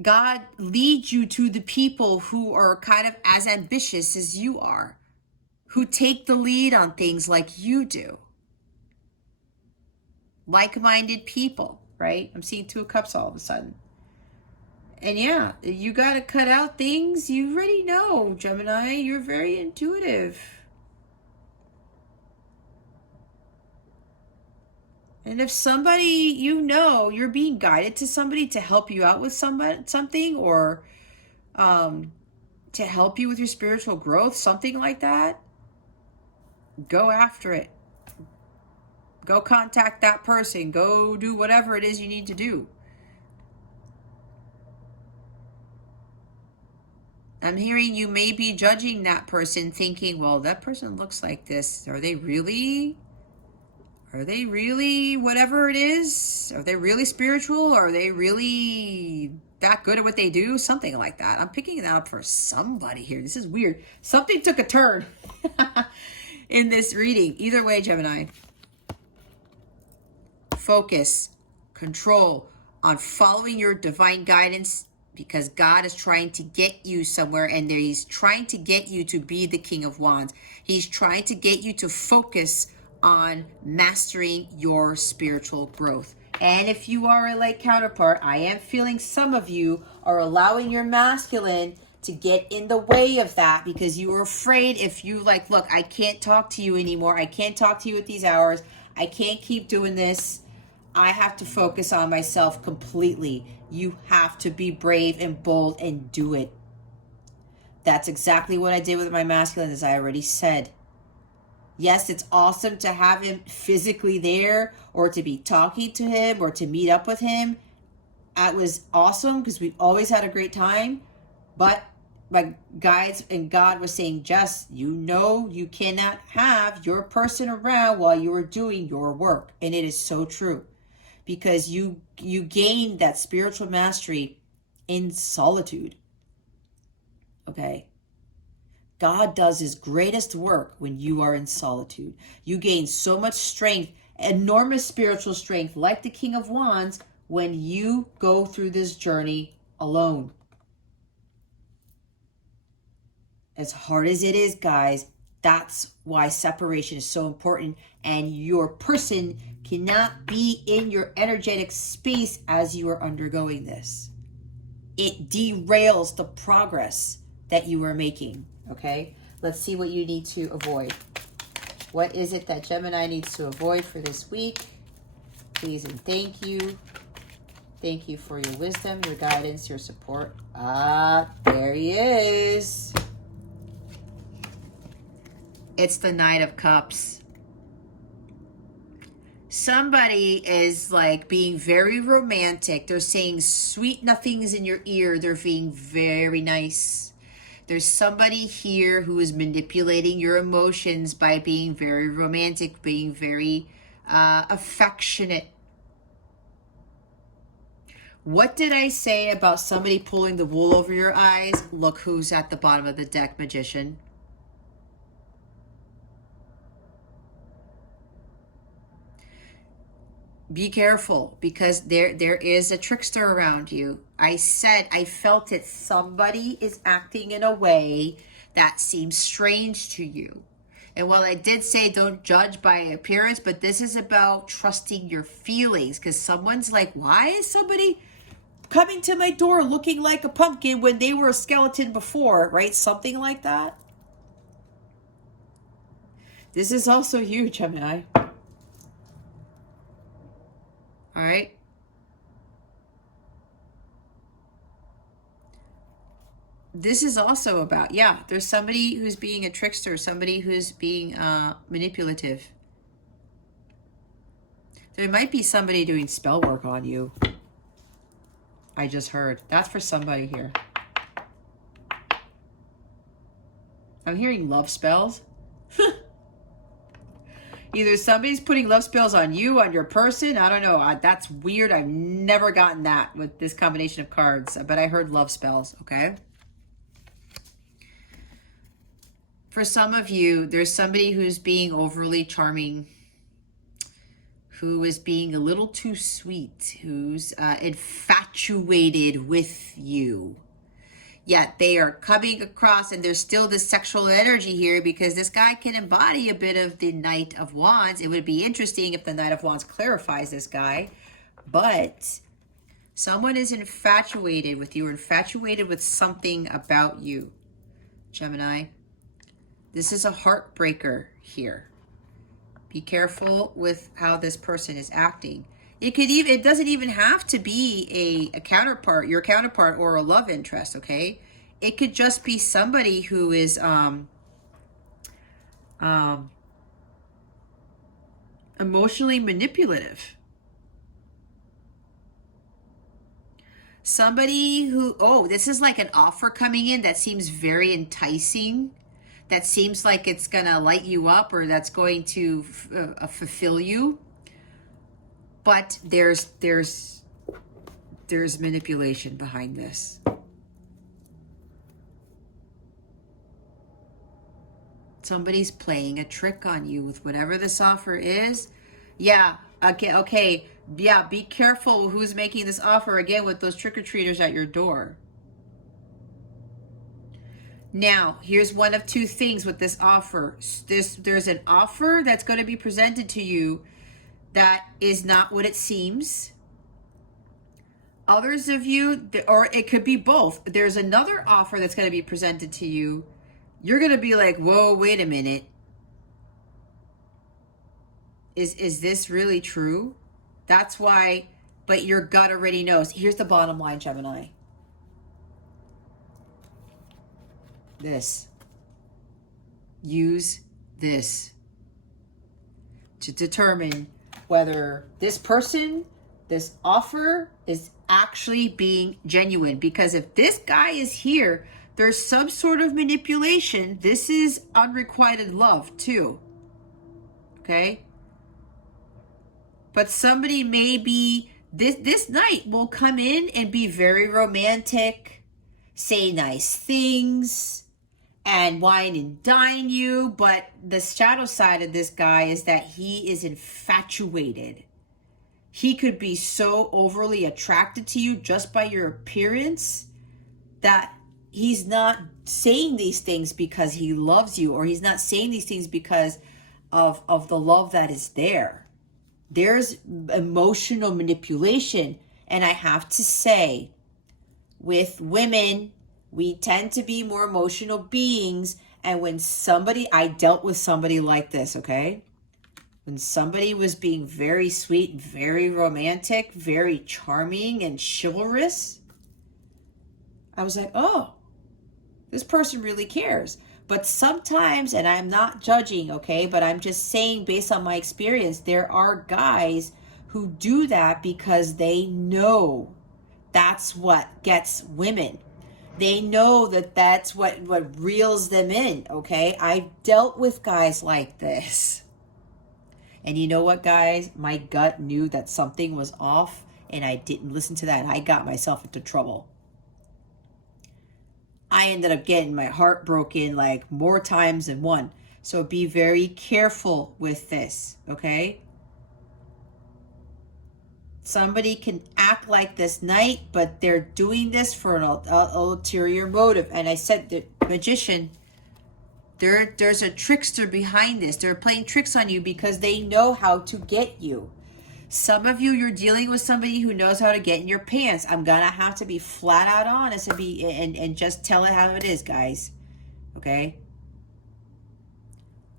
God lead you to the people who are kind of as ambitious as you are, who take the lead on things like you do. Like-minded people, right? I'm seeing 2 of Cups all of a sudden. And yeah, you got to cut out things you already know, Gemini. You're very intuitive. And if somebody, you know, you're being guided to somebody to help you out with something, or to help you with your spiritual growth, something like that, go after it. Go contact that person. Go do whatever it is you need to do. I'm hearing you may be judging that person, thinking, well, that person looks like this. Are they really whatever it is? Are they really spiritual? Or are they really that good at what they do? Something like that. I'm picking it up for somebody here. This is weird. Something took a turn in this reading. Either way, Gemini. Focus, control on following your divine guidance, because God is trying to get you somewhere, and he's trying to get you to be the King of Wands. He's trying to get you to focus on mastering your spiritual growth. And if you are a light counterpart, I am feeling some of you are allowing your masculine to get in the way of that, because you are afraid if you like, look, I can't talk to you anymore. I can't talk to you at these hours. I can't keep doing this. I have to focus on myself completely. You have to be brave and bold and do it. That's exactly what I did with my masculine, as I already said. Yes, it's awesome to have him physically there, or to be talking to him, or to meet up with him. That was awesome because we always had a great time. But my guides and God was saying, Jess, you know you cannot have your person around while you are doing your work. And it is so true, because you gain that spiritual mastery in solitude. Okay? God does his greatest work when you are in solitude. You gain so much strength, enormous spiritual strength, like the King of Wands, when you go through this journey alone. As hard as it is, guys, that's why separation is so important. And your person cannot be in your energetic space as you are undergoing this. It derails the progress that you are making. Okay, let's see what you need to avoid. What is it that Gemini needs to avoid for this week? Please and thank you. Thank you for your wisdom, your guidance, your support. There he is. It's the Knight of Cups. Somebody is like being very romantic. They're saying sweet nothings in your ear. They're being very nice. There's somebody here who is manipulating your emotions by being very romantic, being very affectionate. What did I say about somebody pulling the wool over your eyes? Look who's at the bottom of the deck, Magician. Be careful, because there is a trickster around you. I said, I felt it. Somebody is acting in a way that seems strange to you. And while I did say don't judge by appearance, but this is about trusting your feelings, because someone's like, why is somebody coming to my door looking like a pumpkin when they were a skeleton before, right? Something like that. This is also you, Gemini. All right. This is also about, yeah, there's somebody who's being a trickster, somebody who's being manipulative. There might be somebody doing spell work on you. I just heard. That's for somebody here. I'm hearing love spells. Either somebody's putting love spells on you, on your person. I don't know. That's weird. I've never gotten that with this combination of cards. But I heard love spells, okay? For some of you, there's somebody who's being overly charming, who is being a little too sweet, who's infatuated with you. Yet they are coming across, and there's still this sexual energy here, because this guy can embody a bit of the Knight of Wands. It would be interesting if the Knight of Wands clarifies this guy. But someone is infatuated with you, or infatuated with something about you, Gemini. This is a heartbreaker here. Be careful with how this person is acting. It doesn't even have to be a counterpart, your counterpart, or a love interest, okay? It could just be somebody who is emotionally manipulative. Somebody who, oh, this is like an offer coming in that seems very enticing, that seems like it's gonna light you up, or that's going to fulfill you. But there's manipulation behind this. Somebody's playing a trick on you with whatever this offer is. Yeah, okay. Yeah, be careful who's making this offer, again, with those trick-or-treaters at your door. Now, here's one of two things with this offer. There's an offer that's going to be presented to you that is not what it seems. Others of you, or it could be both. There's another offer that's going to be presented to you. You're going to be like, whoa, wait a minute. Is this really true? That's why, but your gut already knows. Here's the bottom line, Gemini. This. Use this to determine whether this person, this offer, is actually being genuine. Because if this guy is here, there's some sort of manipulation. This is unrequited love too. Okay? But somebody may be, this night will come in and be very romantic, say nice things, and wine and dine you. But the shadow side of this guy is that he is infatuated. He could be so overly attracted to you just by your appearance that he's not saying these things because he loves you, or he's not saying these things because of the love that is there. There's emotional manipulation. And I have to say, with women, we tend to be more emotional beings. And when I dealt with somebody like this, okay? When somebody was being very sweet, very romantic, very charming and chivalrous, I was like, oh, this person really cares. But sometimes, and I'm not judging, okay, but I'm just saying based on my experience, there are guys who do that because they know that's what gets women. They know that that's what reels them in, okay? I've dealt with guys like this. And you know what, guys? My gut knew that something was off, and I didn't listen to that, and I got myself into trouble. I ended up getting my heart broken like more times than one. So be very careful with this, okay? Somebody can act like this night, but they're doing this for an ulterior motive. And I said, the magician, there's a trickster behind this. They're playing tricks on you because they know how to get you. Some of you, you're dealing with somebody who knows how to get in your pants. I'm gonna have to be flat out honest and just tell it how it is, guys. Okay?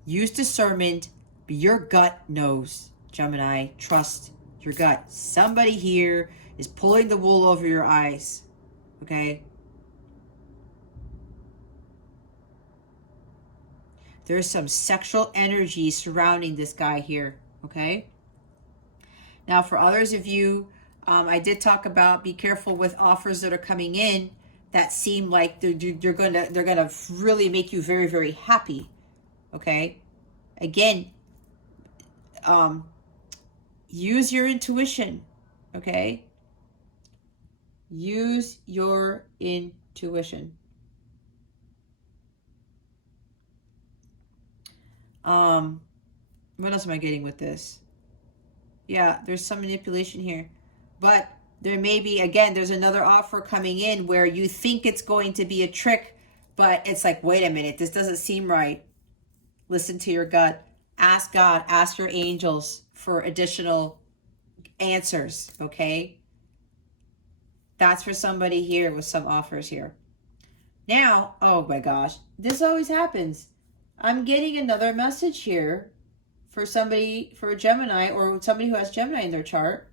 Use discernment, but your gut knows. Gemini, trust your gut. Somebody here is pulling the wool over your eyes. Okay? There's some sexual energy surrounding this guy here. Okay? Now, for others of you, I did talk about be careful with offers that are coming in that seem like they're gonna really make you very, very happy. Okay? Again, use your intuition. Okay? Use your intuition. What else am I getting with this? Yeah, there's some manipulation here. But there may be, again, there's another offer coming in where you think it's going to be a trick, but it's like, wait a minute, this doesn't seem right. Listen to your gut. Ask God, ask your angels for additional answers, okay? That's for somebody here with some offers here. Now, oh my gosh, this always happens. I'm getting another message here for somebody, for a Gemini or somebody who has Gemini in their chart.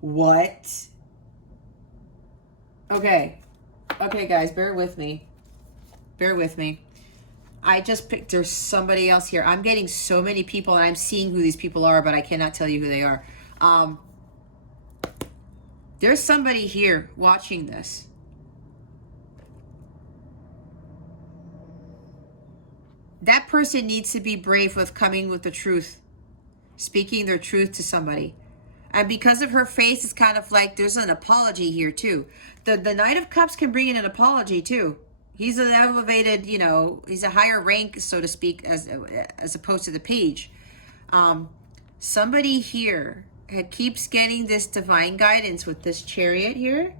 What? Okay. Okay, guys, bear with me. Bear with me. I just picked, there's somebody else here. I'm getting so many people, and I'm seeing who these people are, but I cannot tell you who they are. There's somebody here watching this. That person needs to be brave with coming with the truth, speaking their truth to somebody. And because of her face, it's kind of like there's an apology here too. The Knight of Cups can bring in an apology too. He's an elevated, you know, he's a higher rank, so to speak, as opposed to the page. Somebody here keeps getting this divine guidance with this Chariot here.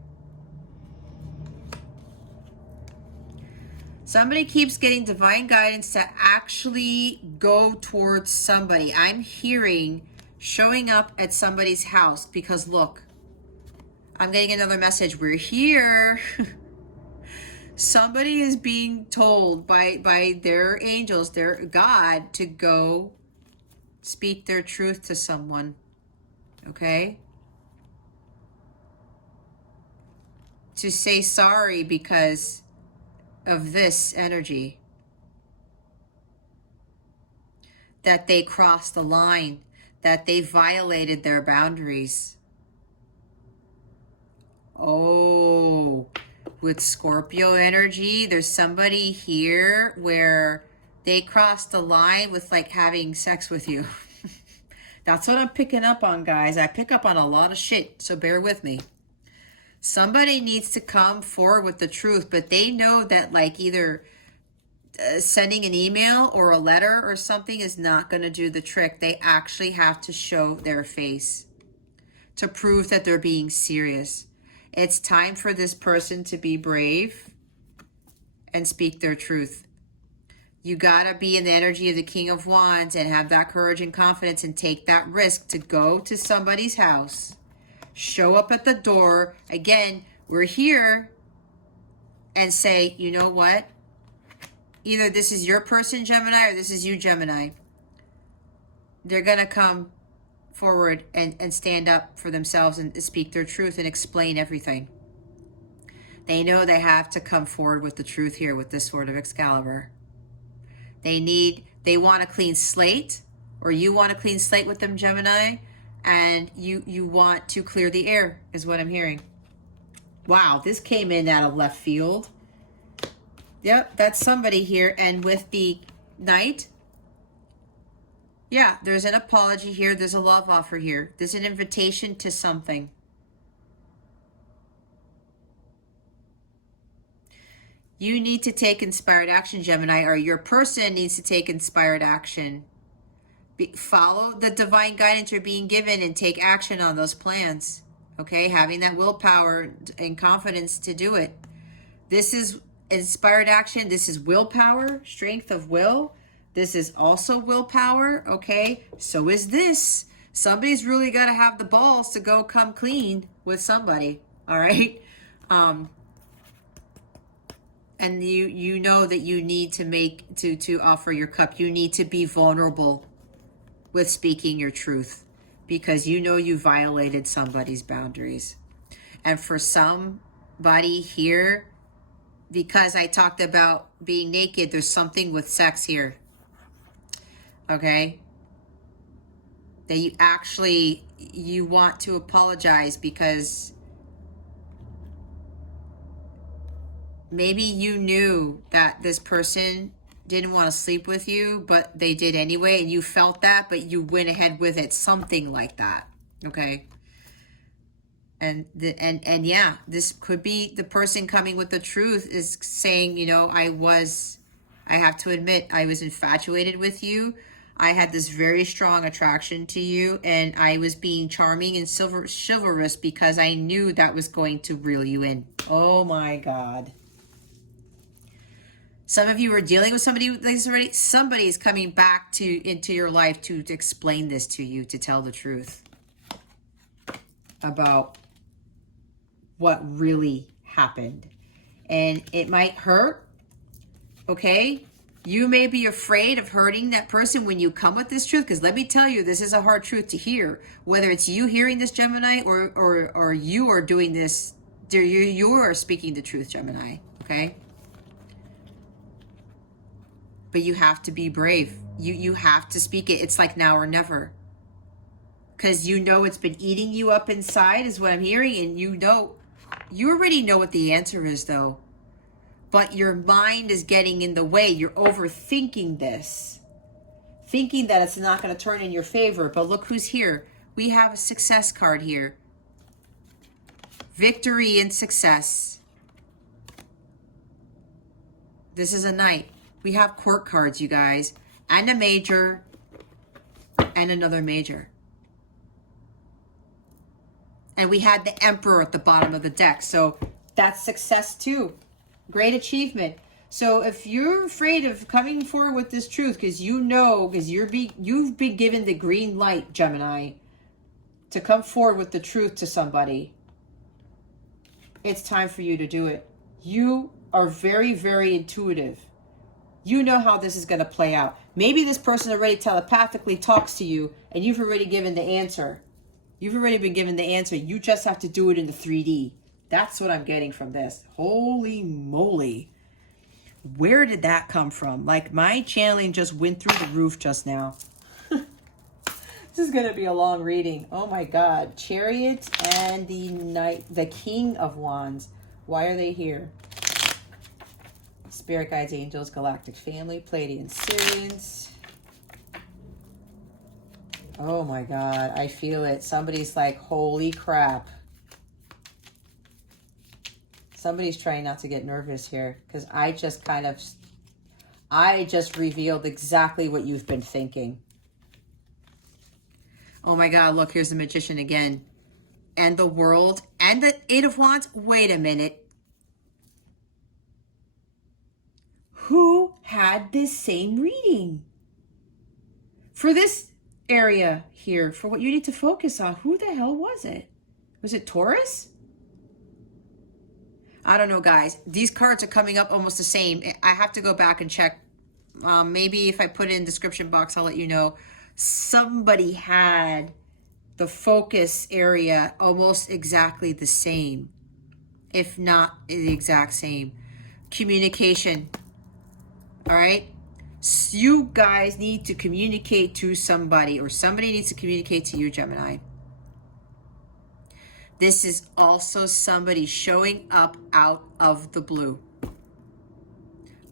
Somebody keeps getting divine guidance to actually go towards somebody. I'm hearing showing up at somebody's house because look, I'm getting another message. We're here. Somebody is being told by their angels, their God, to go speak their truth to someone. Okay? To say sorry because of this energy. That they crossed the line. That they violated their boundaries. Oh, with Scorpio energy, there's somebody here where they crossed the line with like having sex with you. That's what I'm picking up on, guys. I pick up on a lot of shit, so bear with me. Somebody needs to come forward with the truth, but they know that like either sending an email or a letter or something is not going to do the trick. They actually have to show their face to prove that they're being serious. It's time for this person to be brave and speak their truth. You gotta be in the energy of the King of Wands and have that courage and confidence and take that risk to go to somebody's house. Show up at the door. Again, we're here. And say, you know what? Either this is your person, Gemini, or this is you, Gemini. They're gonna come forward and stand up for themselves and speak their truth and explain everything. They know they have to come forward with the truth here with this Sword of Excalibur. They want a clean slate. or you want a clean slate with them, Gemini, and you want to clear the air, is what I'm hearing. Wow, this came in out of left field. Yep, that's somebody here. And with the Knight, yeah, there's an apology here. There's a love offer here. There's an invitation to something. You need to take inspired action, Gemini, or your person needs to take inspired action. Follow the divine guidance you're being given and take action on those plans. Okay, having that willpower and confidence to do it. This is inspired action. This is willpower, strength of will. This is also willpower, okay? So is this. Somebody's really got to have the balls to go come clean with somebody, all right? And you know that you need to to offer your cup. You need to be vulnerable with speaking your truth, because you know you violated somebody's boundaries. And for somebody here, because I talked about being naked, there's something with sex here. Okay? That you want to apologize because maybe you knew that this person didn't want to sleep with you, but they did anyway, and you felt that, but you went ahead with it, something like that. Okay? And yeah, this could be the person coming with the truth is saying, you know, I have to admit, I was infatuated with you. I had this very strong attraction to you, and I was being charming and chivalrous because I knew that was going to reel you in. Oh my God. Some of you are dealing with somebody like this already. Somebody is coming back into your life to explain this to you, to tell the truth about what really happened. And it might hurt, okay? You may be afraid of hurting that person when you come with this truth, because let me tell you, this is a hard truth to hear. Whether it's you hearing this, Gemini, or you are doing this, you are speaking the truth, Gemini, okay? But you have to be brave. You have to speak it. It's like now or never. Because you know it's been eating you up inside is what I'm hearing. And you already know what the answer is though. But your mind is getting in the way. You're overthinking this. Thinking that it's not going to turn in your favor. But look who's here. We have a success card here. Victory and success. This is a Knight. We have court cards, you guys. And a major. And another major. And we had the Emperor at the bottom of the deck. So that's success too. Great achievement. So if you're afraid of coming forward with this truth, because you've been given the green light, Gemini, to come forward with the truth to somebody, it's time for you to do it. You are very, very intuitive. You know how this is going to play out. Maybe this person already telepathically talks to you and you've already given the answer. You've already been given the answer. You just have to do it in the 3D. That's what I'm getting from this. Holy moly. Where did that come from? Like my channeling just went through the roof just now. This is going to be a long reading. Oh my God. Chariot and the Knight, the King of Wands. Why are they here? Spirit guides, angels, galactic family, Pleiadian Syrians. Oh my God, I feel it. Somebody's like, holy crap. Somebody's trying not to get nervous here because I just revealed exactly what you've been thinking. Oh my God, look, here's the Magician again. And the World and the Eight of Wands. Wait a minute. Who had this same reading? For this area here, for what you need to focus on, who the hell was it? Was it Taurus? I don't know, guys. These cards are coming up almost the same. I have to go back and check. Maybe if I put it in the description box, I'll let you know. Somebody had the focus area almost exactly the same, if not the exact same. Communication. All right. You guys need to communicate to somebody, or somebody needs to communicate to you, Gemini. This is also somebody showing up out of the blue.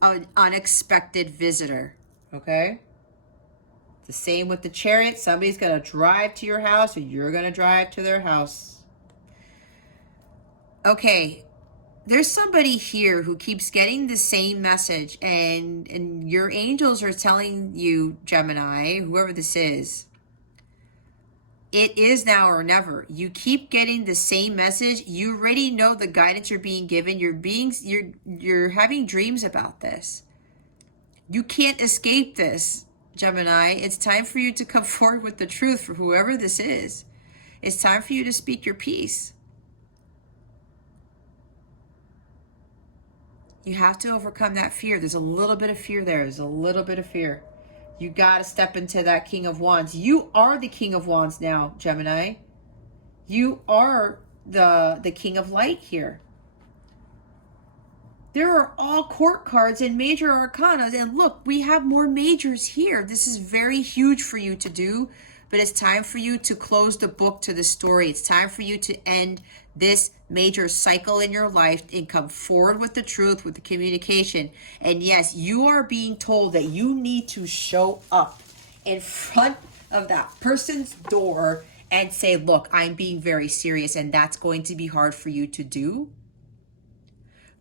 An unexpected visitor, okay? The same with the Chariot. Somebody's going to drive to your house, or you're going to drive to their house. Okay, there's somebody here who keeps getting the same message, and your angels are telling you, Gemini, whoever this is, it is now or never. You keep getting the same message. You already know the guidance you're being given. You're having dreams about this. You can't escape this, Gemini. It's time for you to come forward with the truth for whoever this is. It's time for you to speak your piece. You have to overcome that fear. There's a little bit of fear there. There's a little bit of fear. You got to step into that King of Wands. You are the King of Wands now, Gemini. You are the King of Light here. There are all court cards and major arcana. And look, we have more majors here. This is very huge for you to do. But it's time for you to close the book to the story. It's time for you to end this major cycle in your life and come forward with the truth, with the communication. And yes, you are being told that you need to show up in front of that person's door and say, look, I'm being very serious, and that's going to be hard for you to do.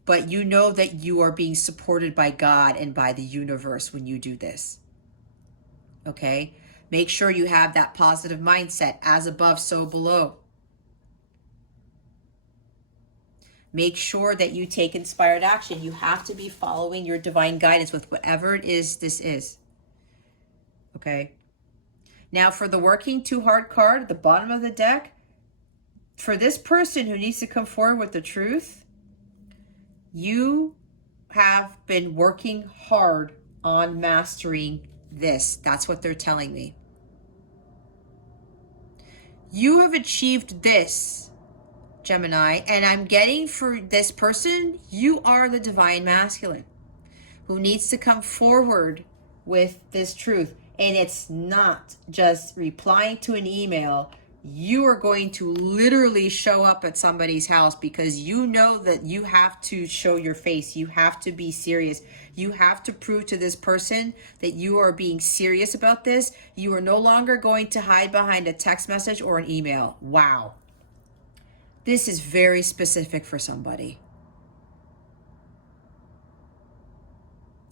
But you know that you are being supported by God and by the universe when you do this. Okay? Make sure you have that positive mindset, as above, so below. Make sure that you take inspired action. You have to be following your divine guidance with whatever it is this is. Okay? Now for the working too hard card at the bottom of the deck, for this person who needs to come forward with the truth, you have been working hard on mastering this. That's what they're telling me. You have achieved this, Gemini, and I'm getting for this person, you are the divine masculine who needs to come forward with this truth. And it's not just replying to an email. You are going to literally show up at somebody's house because you know that you have to show your face. You have to be serious. You have to prove to this person that you are being serious about this. You are no longer going to hide behind a text message or an email. Wow. This is very specific for somebody.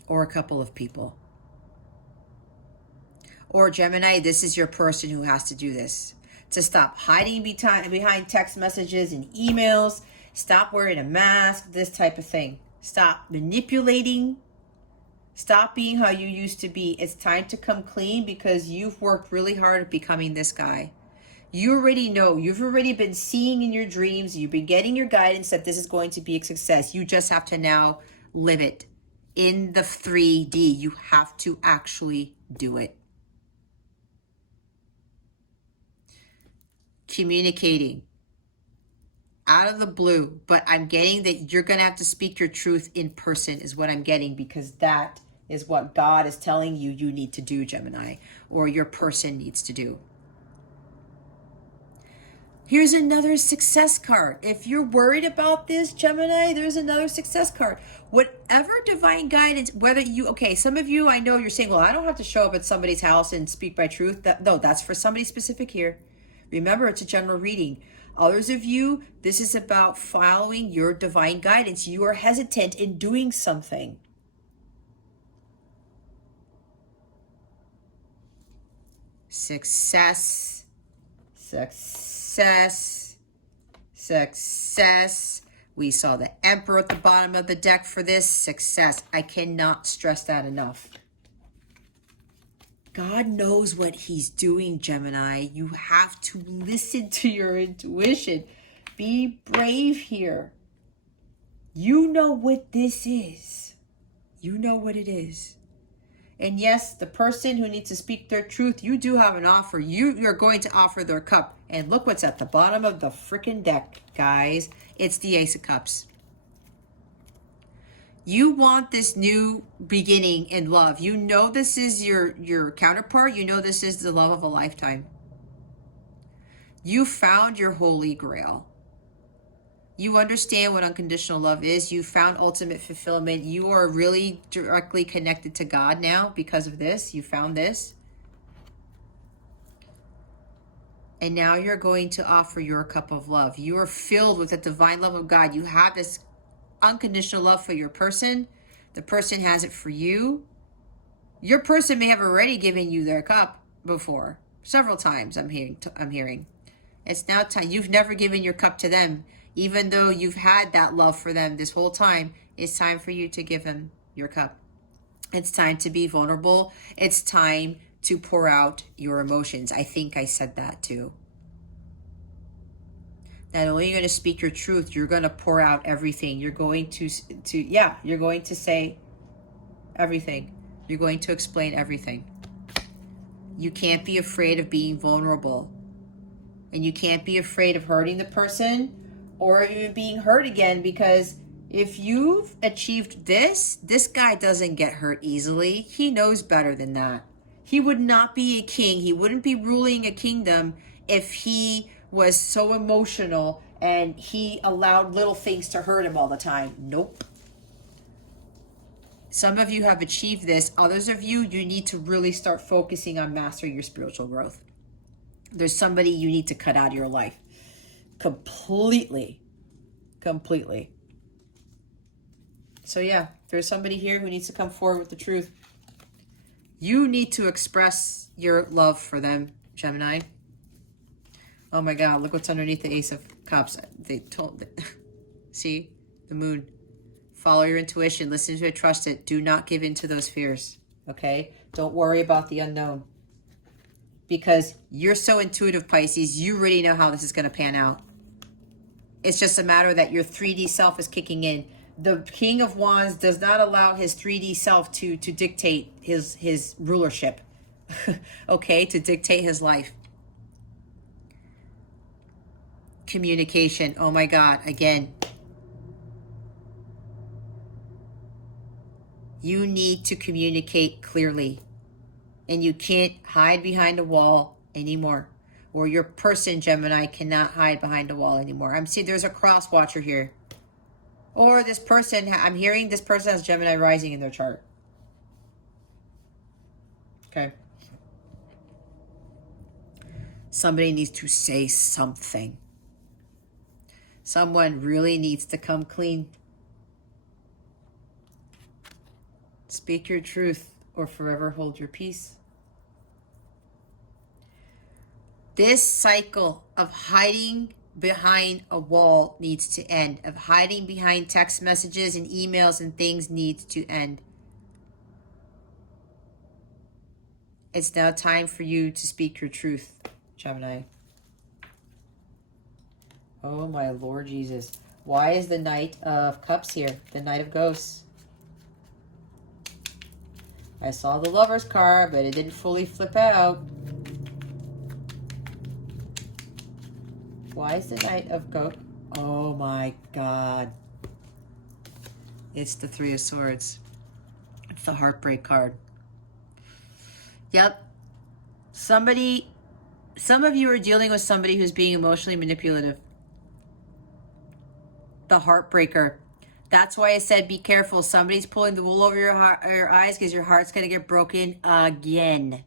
Or a couple of people. Or Gemini, this is your person who has to do this. To stop hiding behind text messages and emails. Stop wearing a mask, this type of thing. Stop manipulating. Stop being how you used to be. It's time to come clean because you've worked really hard at becoming this guy. You already know. You've already been seeing in your dreams. You've been getting your guidance that this is going to be a success. You just have to now live it in the 3D. You have to actually do it. Communicating out of the blue, but I'm getting that you're going to have to speak your truth in person is what I'm getting, because that is what God is telling you you need to do, Gemini, or your person needs to do. Here's another success card. If you're worried about this, Gemini, there's another success card. Whatever divine guidance, whether you, okay, some of you, I know you're saying, well, I don't have to show up at somebody's house and speak my truth. No, that's for somebody specific here. Remember, it's a general reading. Others of you, this is about following your divine guidance. You are hesitant in doing something. Success, success, success. We saw the Emperor at the bottom of the deck for this. Success. I cannot stress that enough. God knows what he's doing, Gemini. You have to listen to your intuition. Be brave here. You know what this is. You know what it is. And yes, the person who needs to speak their truth, you do have an offer. You're going to offer their cup. And look what's at the bottom of the freaking deck, guys. It's the Ace of Cups. You want this new beginning in love. You know this is your counterpart. You know this is the love of a lifetime. You found your holy grail. You understand what unconditional love is. You found ultimate fulfillment. You are really directly connected to God now because of this. You found this. And now you're going to offer your cup of love. You are filled with the divine love of God. You have this unconditional love for your person. The person has it for you. Your person may have already given you their cup before. Several times I'm hearing. It's now time. You've never given your cup to them. Even though you've had that love for them this whole time, it's time for you to give them your cup. It's time to be vulnerable. It's time to pour out your emotions. I think I said that too. Not only are you going to speak your truth, you're going to pour out everything. You're going to you're going to say everything. You're going to explain everything. You can't be afraid of being vulnerable. And you can't be afraid of hurting the person or even being hurt again, because if you've achieved this guy doesn't get hurt easily. He knows better than that. He would not be a king. He wouldn't be ruling a kingdom if he was so emotional and he allowed little things to hurt him all the time. Nope. Some of you have achieved this. Others of you, you need to really start focusing on mastering your spiritual growth. There's somebody you need to cut out of your life. Completely. So yeah, there's somebody here who needs to come forward with the truth. You need to express your love for them, Gemini. Oh my God, look what's underneath the Ace of Cups. See, the Moon. Follow your intuition, listen to it, trust it. Do not give in to those fears, okay? Don't worry about the unknown. Because you're so intuitive, Pisces, you already know how this is going to pan out. It's just a matter that your 3D self is kicking in. The King of Wands does not allow his 3D self to dictate his rulership, okay, to dictate his life. Communication, oh my God, again. You need to communicate clearly. And you can't hide behind a wall anymore. Or your person, Gemini, cannot hide behind a wall anymore. I'm seeing there's a cross watcher here. Or this person, I'm hearing this person has Gemini rising in their chart. Okay. Somebody needs to say something. Someone really needs to come clean. Speak your truth or forever hold your peace. This cycle of hiding behind a wall needs to end. Of hiding behind text messages and emails and things needs to end. It's now time for you to speak your truth, Gemini. Oh my Lord Jesus. Why is the Knight of Cups here? The Knight of Ghosts. I saw the Lover's card, but it didn't fully flip out. Why is the Knight of Ghosts? Oh my God. It's the Three of Swords. It's the Heartbreak card. Yep. Some of you are dealing with somebody who's being emotionally manipulative. The Heartbreaker. That's why I said be careful. Somebody's pulling the wool over your eyes because your heart's going to get broken again.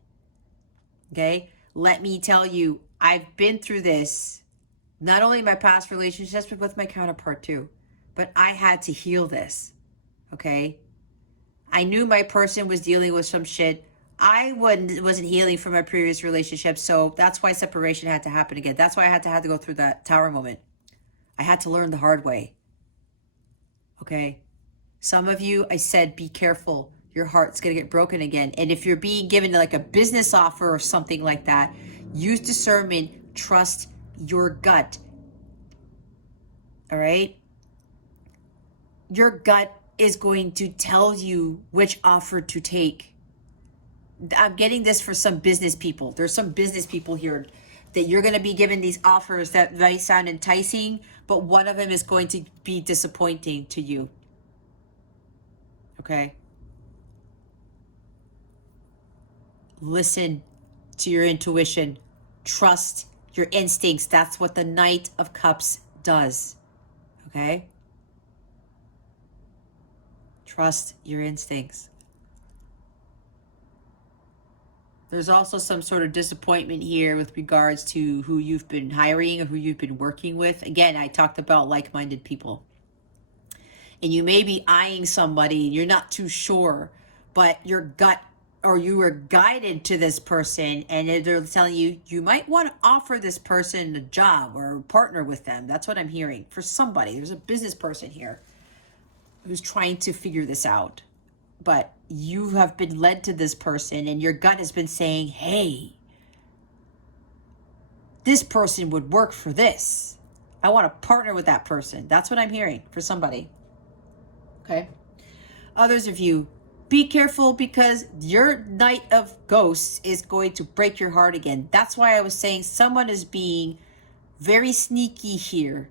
Okay? Let me tell you, I've been through this. Not only my past relationships, but with my counterpart too. But I had to heal this. Okay? I knew my person was dealing with some shit. I wasn't healing from my previous relationship, so that's why separation had to happen again. That's why I had to go through that tower moment. I had to learn the hard way. Okay? Some of you, I said, be careful. Your heart's going to get broken again. And if you're being given like a business offer or something like that, use discernment, trust your gut. All right? Your gut is going to tell you which offer to take. I'm getting this for some business people. There's some business people here that you're going to be given these offers that might sound enticing, but one of them is going to be disappointing to you. Okay? Listen to your intuition. Trust your instincts. That's what the Knight of Cups does. Okay? Trust your instincts. There's also some sort of disappointment here with regards to who you've been hiring or who you've been working with. Again, I talked about like-minded people. And you may be eyeing somebody and you're not too sure, but your gut or you were guided to this person and they're telling you, you might want to offer this person a job or partner with them. That's what I'm hearing for somebody. There's a business person here who's trying to figure this out. But you have been led to this person and your gut has been saying, hey, this person would work for this. I want to partner with that person. That's what I'm hearing for somebody. Okay. Others of you, be careful because your Knight of Ghosts is going to break your heart again. That's why I was saying someone is being very sneaky here.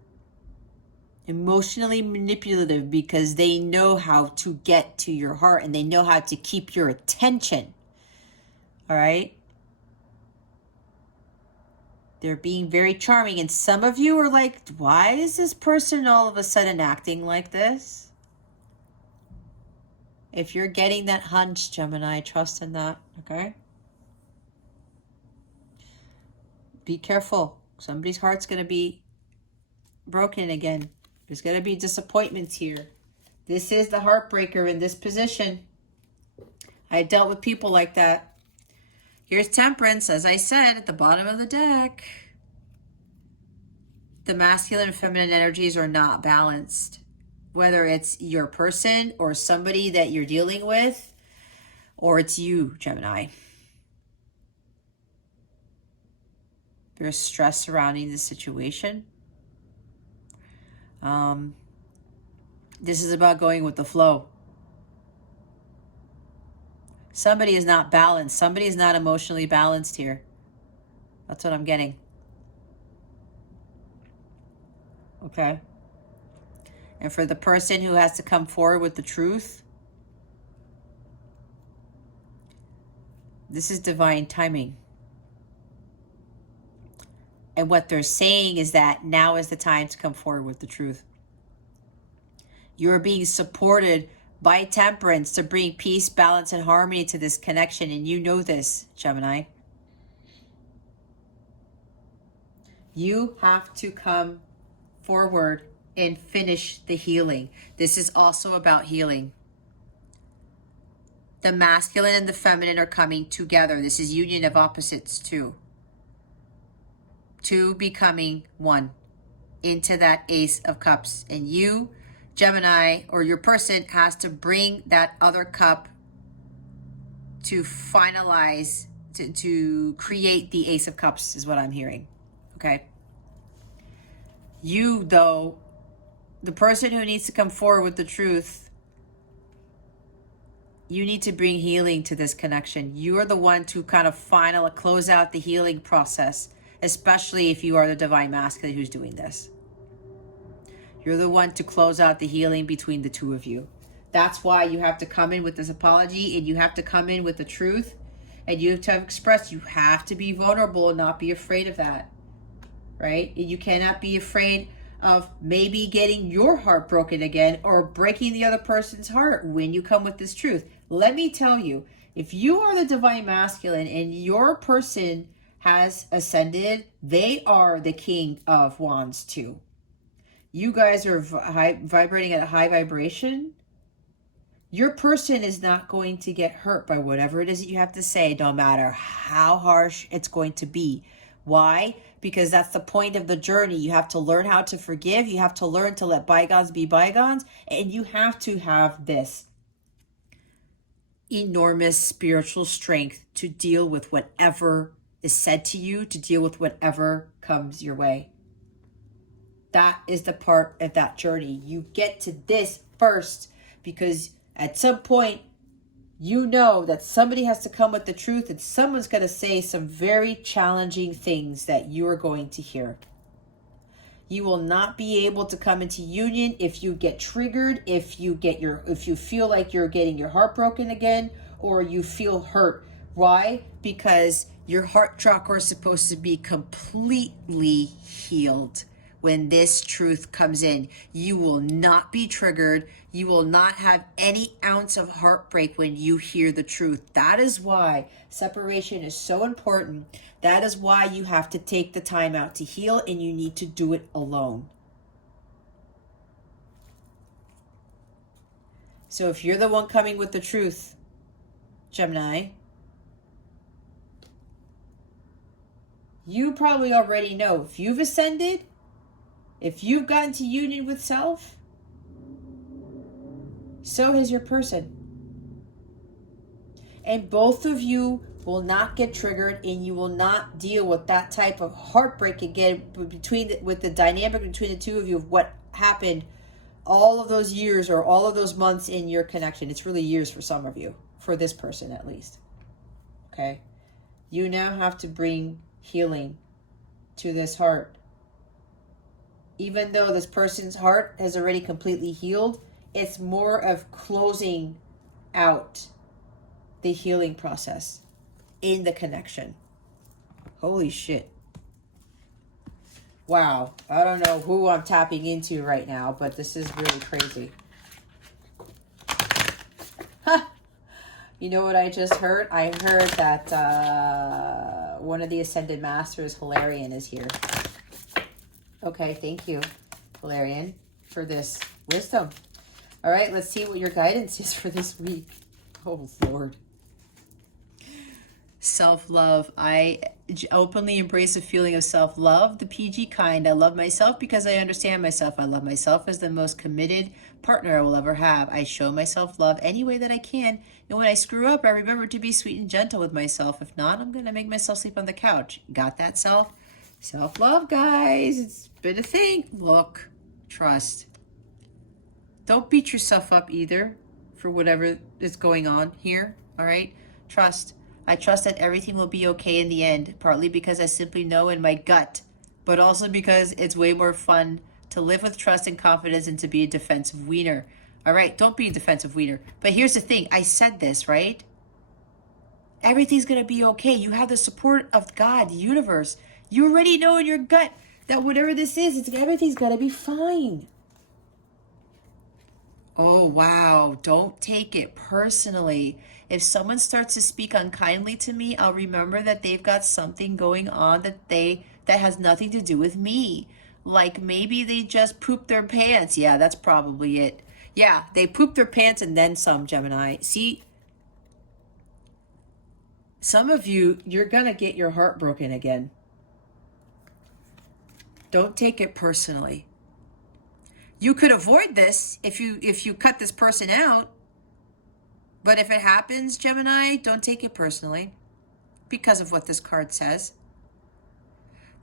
Emotionally manipulative because they know how to get to your heart and they know how to keep your attention. All right? They're being very charming. And some of you are like, why is this person all of a sudden acting like this? If you're getting that hunch, Gemini, trust in that, okay? Be careful. Somebody's heart's going to be broken again. There's going to be disappointments here. This is the heartbreaker in this position. I dealt with people like that. Here's Temperance, as I said, at the bottom of the deck. The masculine and feminine energies are not balanced. Whether it's your person or somebody that you're dealing with, or it's you, Gemini. There's stress surrounding the situation. This is about going with the flow. Somebody is not balanced. Somebody is not emotionally balanced here. That's what I'm getting. Okay. And for the person who has to come forward with the truth, this is divine timing. And what they're saying is that now is the time to come forward with the truth. You're being supported by Temperance to bring peace, balance, and harmony to this connection. And you know this, Gemini. You have to come forward and finish the healing. This is also about healing. The masculine and the feminine are coming together. This is union of opposites too. Two becoming one into that Ace of Cups. And you, Gemini, or your person has to bring that other cup to finalize, to create the Ace of Cups is what I'm hearing. Okay. You, though, the person who needs to come forward with the truth, you need to bring healing to this connection. You are the one to kind of close out the healing process, especially if you are the divine masculine who's doing this. You're the one to close out the healing between the two of you. That's why you have to come in with this apology and you have to come in with the truth and you have to express. You have to be vulnerable and not be afraid of that, right? And you cannot be afraid of maybe getting your heart broken again or breaking the other person's heart when you come with this truth. Let me tell you, if you are the divine masculine and your person has ascended, they are the King of Wands too. You guys are vibrating at a high vibration. Your person is not going to get hurt by whatever it is that you have to say, no matter how harsh it's going to be. Why? Because that's the point of the journey. You have to learn how to forgive. You have to learn to let bygones be bygones. And you have to have this enormous spiritual strength to deal with whatever is said to you, to deal with whatever comes your way. That is the part of that journey. You get to this first because at some point, you know that somebody has to come with the truth and someone's going to say some very challenging things that you are going to hear. You will not be able to come into union if you get triggered, if you feel like you're getting your heart broken again, or you feel hurt. Why? Because your heart chakra is supposed to be completely healed. When this truth comes in, you will not be triggered. You will not have any ounce of heartbreak when you hear the truth. That is why separation is so important. That is why you have to take the time out to heal, and you need to do it alone. So if you're the one coming with the truth, Gemini, you probably already know if you've ascended, if you've gotten to union with self, so has your person. And both of you will not get triggered, and you will not deal with that type of heartbreak again with the dynamic between the two of you of what happened all of those years or all of those months in your connection. It's really years for some of you, for this person at least. Okay? You now have to bring healing to this heart. Even though this person's heart has already completely healed, it's more of closing out the healing process in the connection. Holy shit. Wow. I don't know who I'm tapping into right now, but this is really crazy. Huh. You know what I just heard? I heard that one of the Ascended Masters, Hilarion, is here. Okay, thank you, Hilarion, for this wisdom. All right, let's see what your guidance is for this week. Oh, Lord. Self-love. I openly embrace a feeling of self-love, the PG kind. I love myself because I understand myself. I love myself as the most committed partner I will ever have. I show myself love any way that I can. And when I screw up, I remember to be sweet and gentle with myself. If not, I'm going to make myself sleep on the couch. Got that self-love, guys. It's been a thing. Look, trust. Don't beat yourself up either for whatever is going on here. All right? Trust. I trust that everything will be okay in the end, partly because I simply know in my gut, but also because it's way more fun to live with trust and confidence and to be a defensive wiener. All right, don't be a defensive wiener. But here's the thing. I said this, right? Everything's going to be okay. You have the support of God, the universe. You already know in your gut that whatever this is, everything's going to be fine. Oh, wow. Don't take it personally. If someone starts to speak unkindly to me, I'll remember that they've got something going on that has nothing to do with me. Like maybe they just pooped their pants. Yeah, that's probably it. Yeah, they pooped their pants and then some, Gemini. See, some of you, you're going to get your heart broken again. Don't take it personally. You could avoid this if you cut this person out. But if it happens, Gemini, don't take it personally because of what this card says.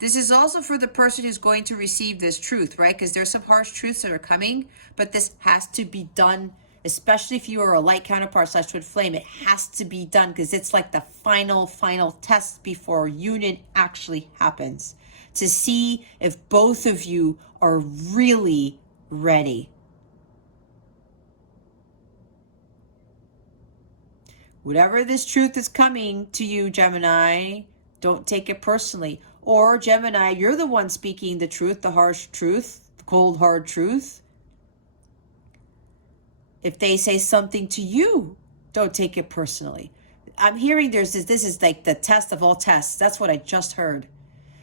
This is also for the person who's going to receive this truth, right? Because there's some harsh truths that are coming, but this has to be done, especially if you are a light counterpart / twin flame. It has to be done because it's like the final test before union actually happens, to see if both of you are really ready. Whatever this truth is coming to you, Gemini, don't take it personally. Or Gemini, you're the one speaking the truth, the harsh truth, the cold, hard truth. If they say something to you, don't take it personally. I'm hearing this is like the test of all tests. That's what I just heard.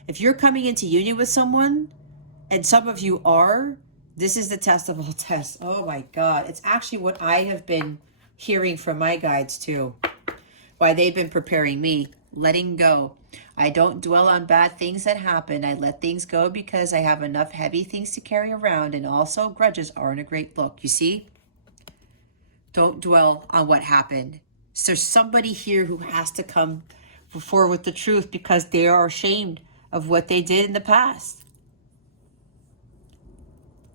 If you're coming into union with someone, and some of you are, this is the test of all tests. Oh my God. It's actually what I have been hearing from my guides too. Why they've been preparing me. Letting go. I don't dwell on bad things that happen. I let things go because I have enough heavy things to carry around, and also grudges aren't a great look. You see? Don't dwell on what happened. So there's somebody here who has to come forward with the truth because they are ashamed of what they did in the past.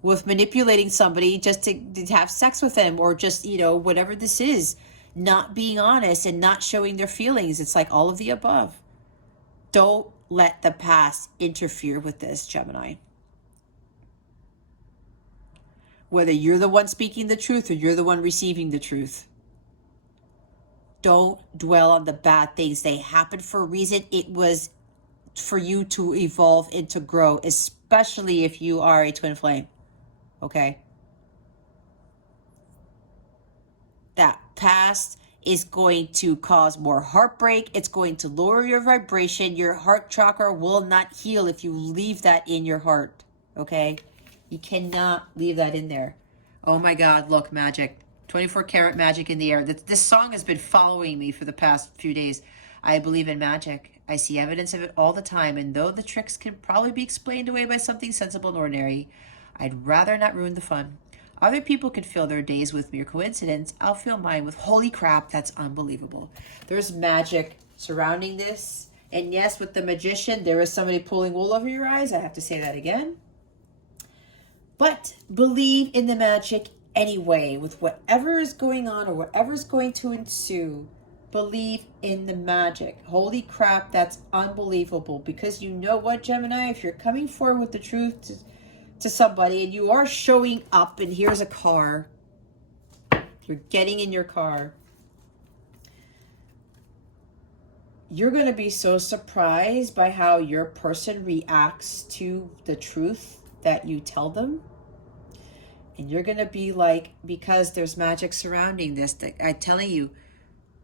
With manipulating somebody just to have sex with them, or just, whatever this is, not being honest and not showing their feelings. It's like all of the above. Don't let the past interfere with this, Gemini. whether you're the one speaking the truth or you're the one receiving the truth. Don't dwell on the bad things. They happen for a reason. It was for you to evolve and to grow, especially if you are a twin flame. Okay? That past is going to cause more heartbreak. It's going to lower your vibration. Your heart chakra will not heal if you leave that in your heart. Okay? You cannot leave that in there. Oh my God, look, magic. 24 karat magic in the air. This song has been following me for the past few days. I believe in magic. I see evidence of it all the time. And though the tricks can probably be explained away by something sensible and ordinary, I'd rather not ruin the fun. Other people can fill their days with mere coincidence. I'll fill mine with holy crap, that's unbelievable. There's magic surrounding this. And yes, with the magician, there is somebody pulling wool over your eyes. I have to say that again. But believe in the magic anyway. With whatever is going on or whatever is going to ensue, believe in the magic. Holy crap, that's unbelievable. Because you know what, Gemini? If you're coming forward with the truth to somebody and you are showing up and here's a car, you're getting in your car, you're going to be so surprised by how your person reacts to the truth that you tell them. And you're going to be like, because there's magic surrounding this, I'm telling you,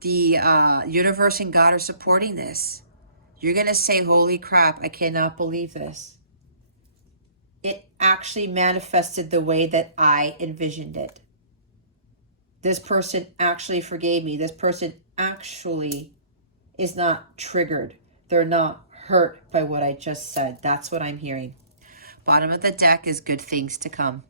the universe and God are supporting this. You're going to say, holy crap, I cannot believe this. It actually manifested the way that I envisioned it. This person actually forgave me. This person actually is not triggered. They're not hurt by what I just said. That's what I'm hearing. Bottom of the deck is good things to come.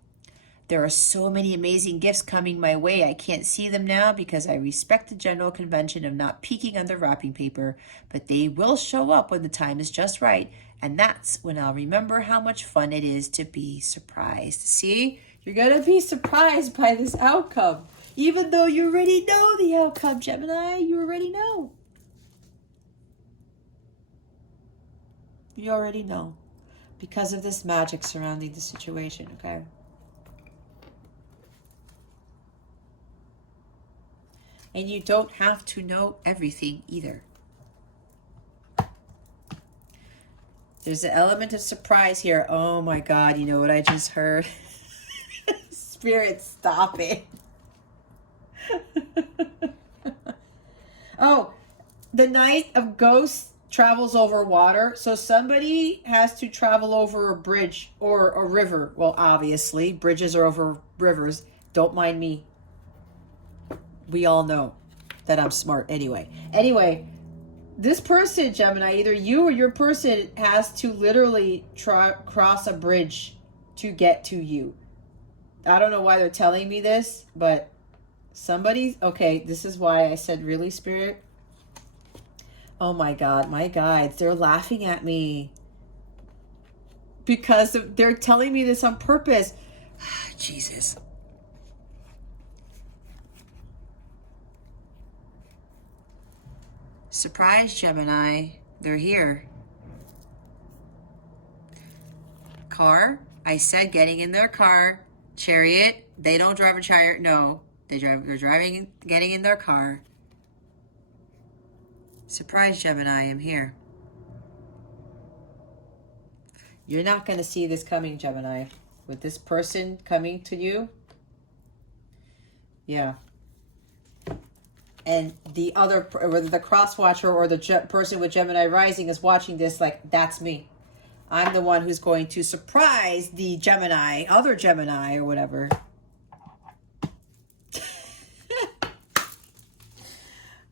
There are so many amazing gifts coming my way. I can't see them now because I respect the general convention of not peeking under wrapping paper, but they will show up when the time is just right. And that's when I'll remember how much fun it is to be surprised. See, you're going to be surprised by this outcome. Even though you already know the outcome, Gemini, you already know. You already know. Because of this magic surrounding the situation, okay? And you don't have to know everything either. There's an element of surprise here. Oh my God, you know what I just heard? Spirit, stop it. Oh, the Knight of Ghosts travels over water. So somebody has to travel over a bridge or a river. Well, obviously, bridges are over rivers. Don't mind me. We all know that I'm smart anyway. Anyway, this person, Gemini, either you or your person has to literally cross a bridge to get to you. I don't know why they're telling me this, but somebody's... Okay, this is why I said, really, Spirit? Oh my God, my guides, they're laughing at me. Because they're telling me this on purpose. Jesus. Surprise, Gemini. They're here. Car. I said getting in their car. Chariot. They don't drive a chariot. No. They're driving, getting in their car. Surprise, Gemini. I'm here. You're not going to see this coming, Gemini. With this person coming to you. Yeah. And the other, whether the cross watcher or the person with Gemini rising is watching this, like, that's me. I'm the one who's going to surprise the Gemini, other Gemini or whatever.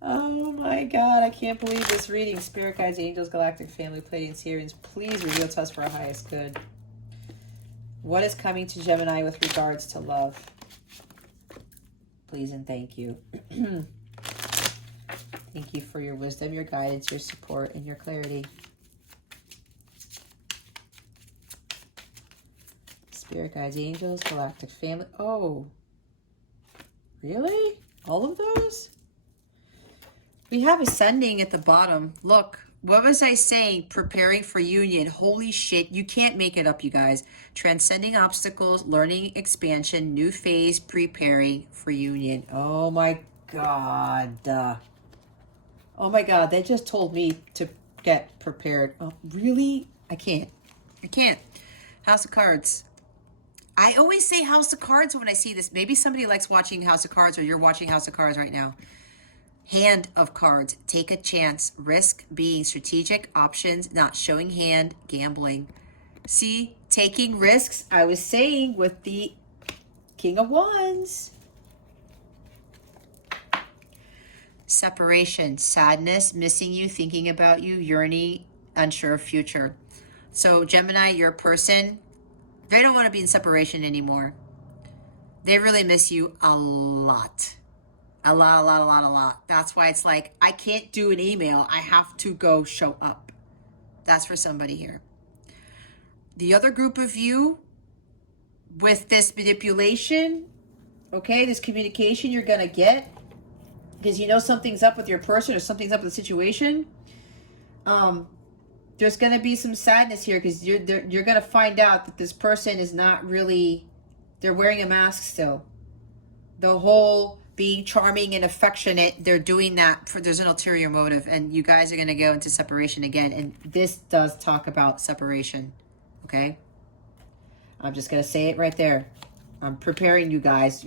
Oh my God, I can't believe this reading. Spirit guides, angels, galactic family, Pleiadians, Sirians, please reveal to us for our highest good. What is coming to Gemini with regards to love? Please and thank you. Thank you for your wisdom, your guidance, your support, and your clarity. Spirit guides, angels, galactic family. Oh, really? All of those? We have ascending at the bottom. Look, What was I saying? Preparing for union. Holy shit. You can't make it up, you guys. Transcending obstacles, learning expansion, new phase, preparing for union. Oh my God. Oh my God. They just told me to get prepared. Oh, really? I can't. I can't. House of Cards. I always say House of Cards when I see this. Maybe somebody likes watching House of Cards, or you're watching House of Cards right now. Hand of Cards. Take a chance. Risk, being strategic. Options, not showing hand. Gambling. See, taking risks. I was saying with the King of Wands. Separation. Sadness, missing you, thinking about you, yearning, unsure of future. So Gemini, your person, they don't want to be in separation anymore. They really miss you a lot. A lot. That's why it's like, I can't do an email. I have to go show up. That's for somebody here. The other group of you, with this manipulation, okay, this communication you're going to get, because you know something's up with your person or something's up with the situation, there's going to be some sadness here, because you're going to find out that this person is not really, they're wearing a mask still. The whole being charming and affectionate, they're doing that for, there's an ulterior motive, and you guys are going to go into separation again. And this does talk about separation, okay? I'm just going to say it right there. I'm preparing you guys.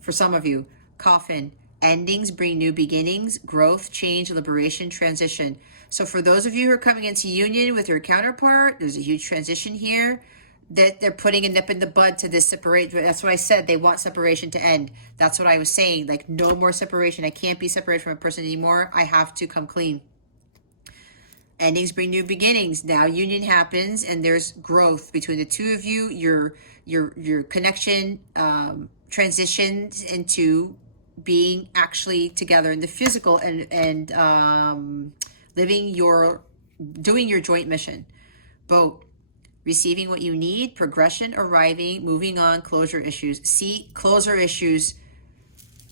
For some of you, Coffin, endings bring new beginnings, growth, change, liberation, transition. So for those of you who are coming into union with your counterpart, there's a huge transition here. That they're putting a nip in the bud to this separation. That's what I said. They want separation to end. That's what I was saying. Like, no more separation. I can't be separated from a person anymore. I have to come clean. Endings bring new beginnings. Now union happens, and there's growth between the two of you. Your connection transitions into being actually together in the physical, and doing your joint mission. Boat. Receiving what you need, progression, arriving, moving on, closure issues. See, closure issues.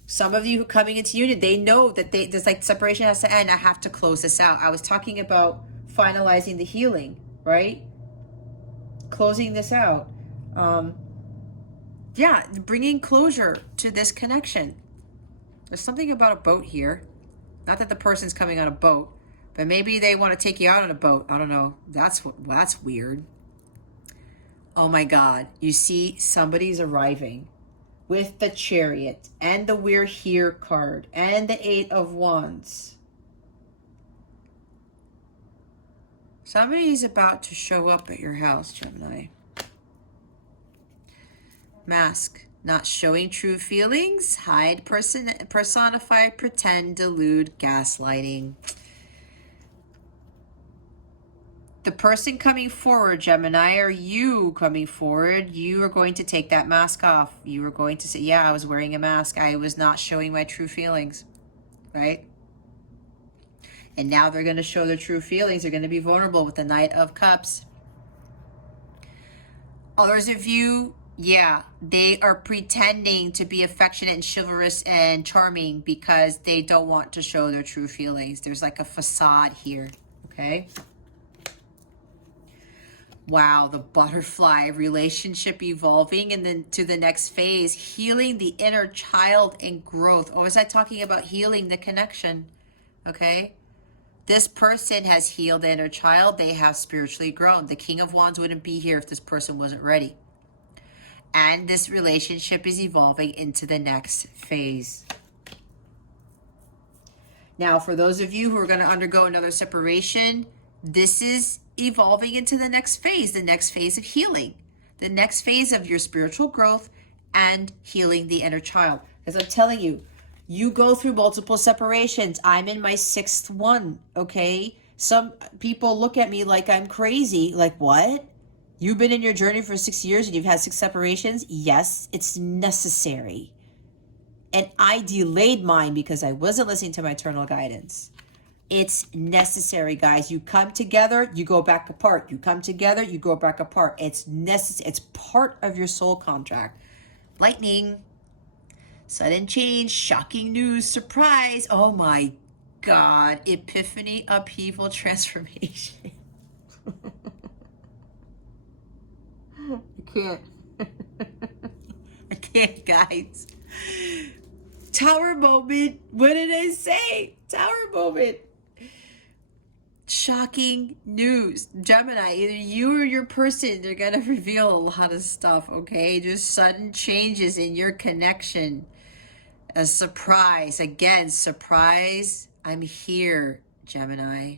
Some of you who are coming into union, they know that there's like separation has to end. I have to close this out. I was talking about finalizing the healing, right? Closing this out. Yeah, bringing closure to this connection. There's something about a boat here. Not that the person's coming on a boat, but maybe they want to take you out on a boat. I don't know. That's weird. Oh my God, you see somebody's arriving with the Chariot and the We're Here card and the 8 of Wands. Somebody's about to show up at your house, Gemini. Mask, not showing true feelings, hide, personify, pretend, delude, gaslighting. The person coming forward, Gemini, or you coming forward, you are going to take that mask off. You are going to say, yeah, I was wearing a mask. I was not showing my true feelings, right? And now they're going to show their true feelings. They're going to be vulnerable with the Knight of Cups. Others of you, yeah, they are pretending to be affectionate and chivalrous and charming because they don't want to show their true feelings. There's like a facade here, okay? Wow, the butterfly, relationship evolving and then to the next phase, healing the inner child and growth. Or was I talking about healing the connection? Okay. This person has healed the inner child. They have spiritually grown. The King of Wands wouldn't be here if this person wasn't ready. And this relationship is evolving into the next phase. Now, for those of you who are going to undergo another separation, this is evolving into the next phase of healing, the next phase of your spiritual growth and healing the inner child. As I'm telling you, you go through multiple separations. I'm in my 6th one, okay? Some people look at me like I'm crazy. Like, what? You've been in your journey for 6 years and you've had 6 separations? Yes, it's necessary. And I delayed mine because I wasn't listening to my eternal guidance. It's necessary, guys. You come together, you go back apart. You come together, you go back apart. It's necessary. It's part of your soul contract. Lightning, sudden change, shocking news, surprise. Oh my God. Epiphany, upheaval, transformation. I can't. I can't, guys. Tower moment. What did I say? Tower moment. Shocking news. Gemini, either you or your person, they're going to reveal a lot of stuff, okay? Just sudden changes in your connection. A surprise. Again, surprise. I'm here, Gemini.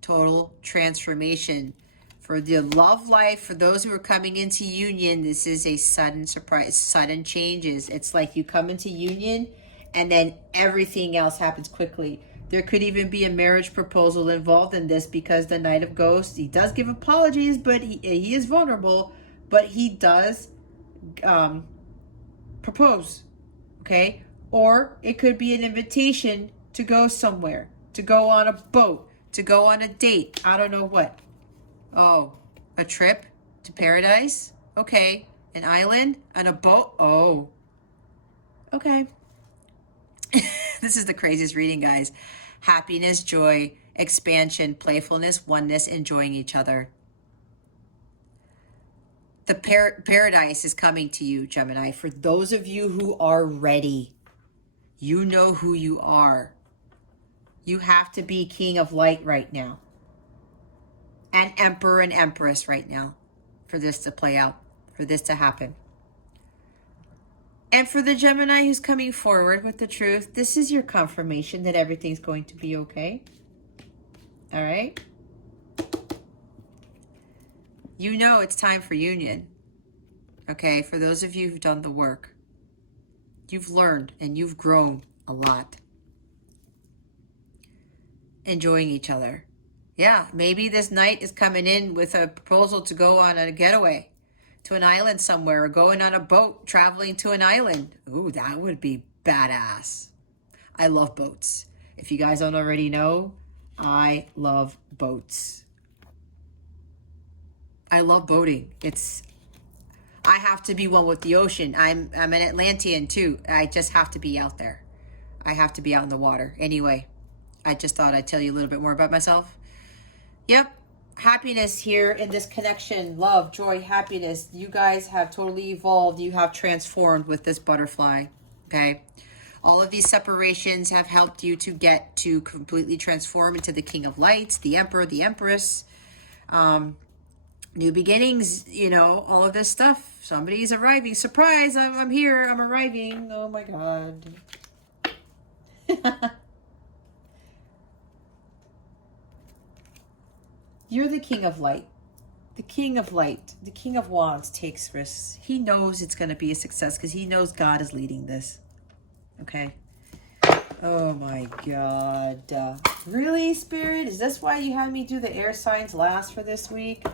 Total transformation. For the love life, for those who are coming into union, this is a sudden surprise, sudden changes. It's like you come into union and then everything else happens quickly. There could even be a marriage proposal involved in this because the Knight of Ghosts, he does give apologies, but he is vulnerable, but he does propose, okay? Or it could be an invitation to go somewhere, to go on a boat, to go on a date. I don't know what. Oh, a trip to paradise? Okay. An island? On a boat? Oh. Okay. This is the craziest reading, guys. Happiness, joy, expansion, playfulness, oneness, enjoying each other. The paradise is coming to you, Gemini. For those of you who are ready, you know who you are. You have to be king of light right now. And emperor and empress right now for this to play out, for this to happen. And for the Gemini who's coming forward with the truth, this is your confirmation that everything's going to be okay. All right? You know it's time for union. Okay? For those of you who've done the work, you've learned and you've grown a lot. Enjoying each other. Yeah, maybe this knight is coming in with a proposal to go on a getaway to an island somewhere, or going on a boat traveling to an island. Ooh, that would be badass. I love boats. If you guys don't already know, I love boats. I love boating. I have to be one with the ocean. I'm an Atlantean too. I just have to be out there. I have to be out in the water. Anyway, I just thought I'd tell you a little bit more about myself. Yep. Happiness here in this connection, love, joy, happiness. You guys have totally evolved. You have transformed with this butterfly. Okay. All of these separations have helped you to get to completely transform into the King of Lights, the Emperor, the Empress, new beginnings, you know, all of this stuff. Somebody's arriving. Surprise, I'm here. I'm arriving. Oh my God. You're the King of Light. The King of Light. The King of Wands takes risks. He knows it's going to be a success because he knows God is leading this. Okay. Oh my God. Really, Spirit? Is this why you had me do the air signs last for this week?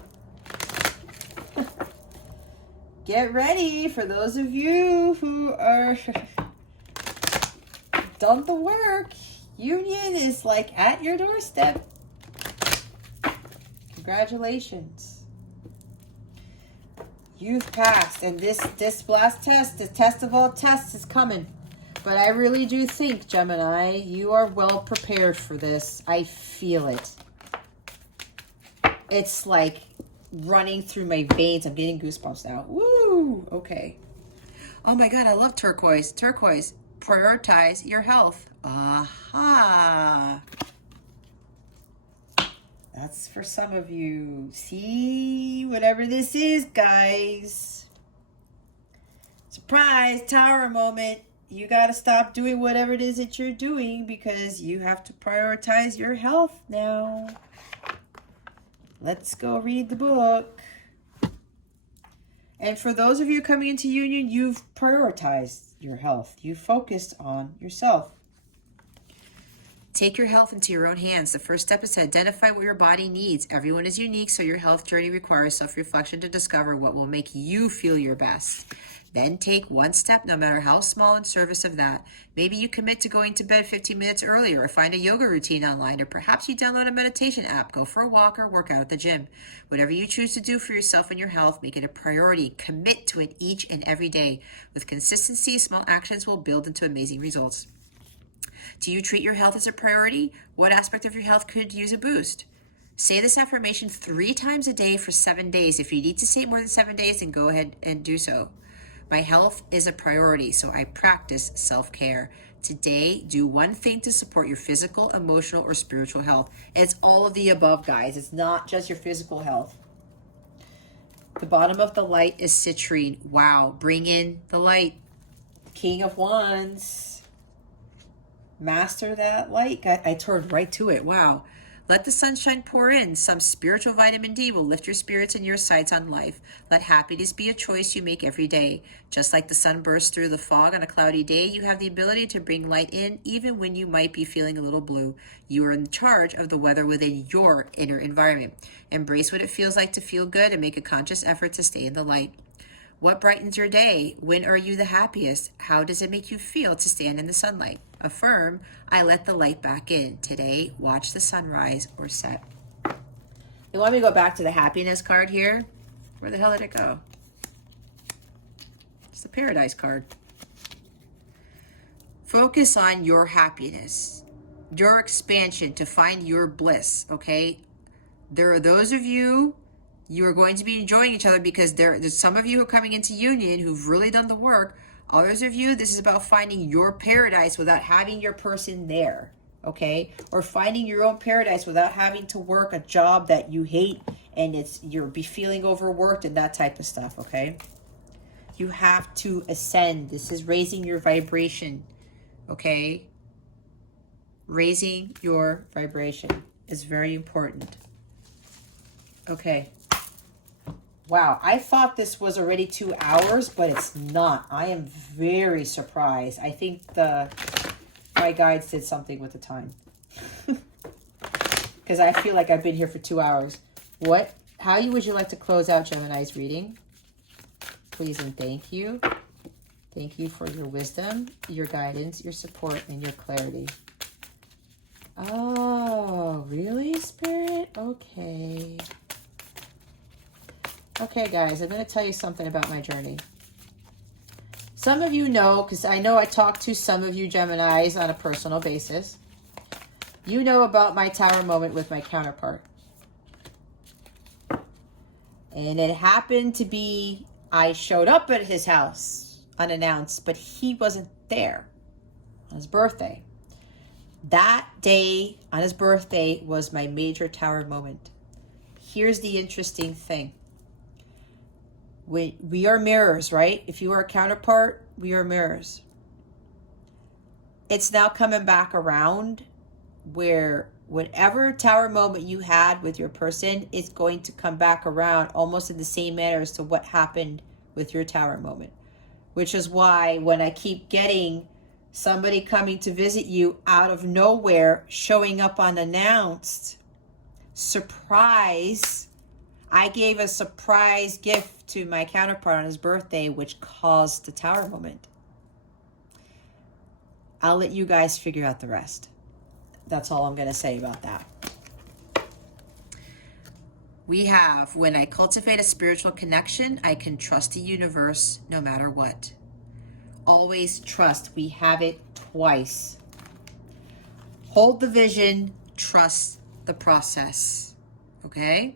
Get ready for those of you who are done the work. Union is like at your doorstep. Congratulations. You've passed, and this last test, the test of all tests, is coming. But I really do think, Gemini, you are well prepared for this. I feel it. It's like running through my veins. I'm getting goosebumps now. Woo! Okay. Oh my God, I love turquoise. Turquoise. Prioritize your health. Aha. That's for some of you. See, whatever this is, guys. Surprise, tower moment. You got to stop doing whatever it is that you're doing because you have to prioritize your health now. Let's go read the book. And for those of you coming into union, you've prioritized your health. You focused on yourself. Take your health into your own hands. The first step is to identify what your body needs. Everyone is unique, so your health journey requires self-reflection to discover what will make you feel your best. Then take one step, no matter how small, in service of that. Maybe you commit to going to bed 15 minutes earlier, or find a yoga routine online, or perhaps you download a meditation app, go for a walk, or work out at the gym. Whatever you choose to do for yourself and your health, make it a priority. Commit to it each and every day. With consistency, small actions will build into amazing results. Do you treat your health as a priority? What aspect of your health could use a boost? Say this affirmation 3 times a day for 7 days. If you need to say it more than 7 days, then go ahead and do so. My health is a priority, so I practice self-care. Today, do one thing to support your physical, emotional, or spiritual health. It's all of the above, guys. It's not just your physical health. The bottom of the light is citrine. Wow, bring in the light. King of Wands. Master that light. I turned right to it. Wow. Let the sunshine pour in. Some spiritual vitamin D will lift your spirits and your sights on life. Let happiness be a choice you make every day. Just like the sun bursts through the fog on a cloudy day, you have the ability to bring light in even when you might be feeling a little blue. You are in charge of the weather within your inner environment. Embrace what it feels like to feel good and make a conscious effort to stay in the light. What brightens your day? When are you the happiest? How does it make you feel to stand in the sunlight? Affirm, I let the light back in. Today, watch the sunrise or set. You want me to go back to the happiness card here? Where the hell did it go? It's the paradise card. Focus on your happiness, your expansion to find your bliss, okay? There are those of you are going to be enjoying each other because there's some of you who are coming into union who've really done the work. Others of you, this is about finding your paradise without having your person there, okay? Or finding your own paradise without having to work a job that you hate and you're be feeling overworked and that type of stuff, okay? You have to ascend. This is raising your vibration, okay? Raising your vibration is very important. Okay. Wow, I thought this was already 2 hours, but it's not. I am very surprised. I think my guides did something with the time. Because I feel like I've been here for 2 hours. How would you like to close out Gemini's reading? Please and thank you. Thank you for your wisdom, your guidance, your support, and your clarity. Oh, really, Spirit? Okay. Okay, guys, I'm going to tell you something about my journey. Some of you know, because I know I talk to some of you Geminis on a personal basis. You know about my tower moment with my counterpart. And it happened to be, I showed up at his house unannounced, but he wasn't there on his birthday. That day on his birthday was my major tower moment. Here's the interesting thing. We are mirrors, right? If you are a counterpart, we are mirrors. It's now coming back around where whatever tower moment you had with your person is going to come back around almost in the same manner as to what happened with your tower moment. Which is why when I keep getting somebody coming to visit you out of nowhere, showing up unannounced, surprise, I gave a surprise gift to my counterpart on his birthday, which caused the tower moment. I'll let you guys figure out the rest. That's all I'm going to say about that. We have, when I cultivate a spiritual connection, I can trust the universe no matter what. Always trust. We have it twice. Hold the vision, trust the process. Okay?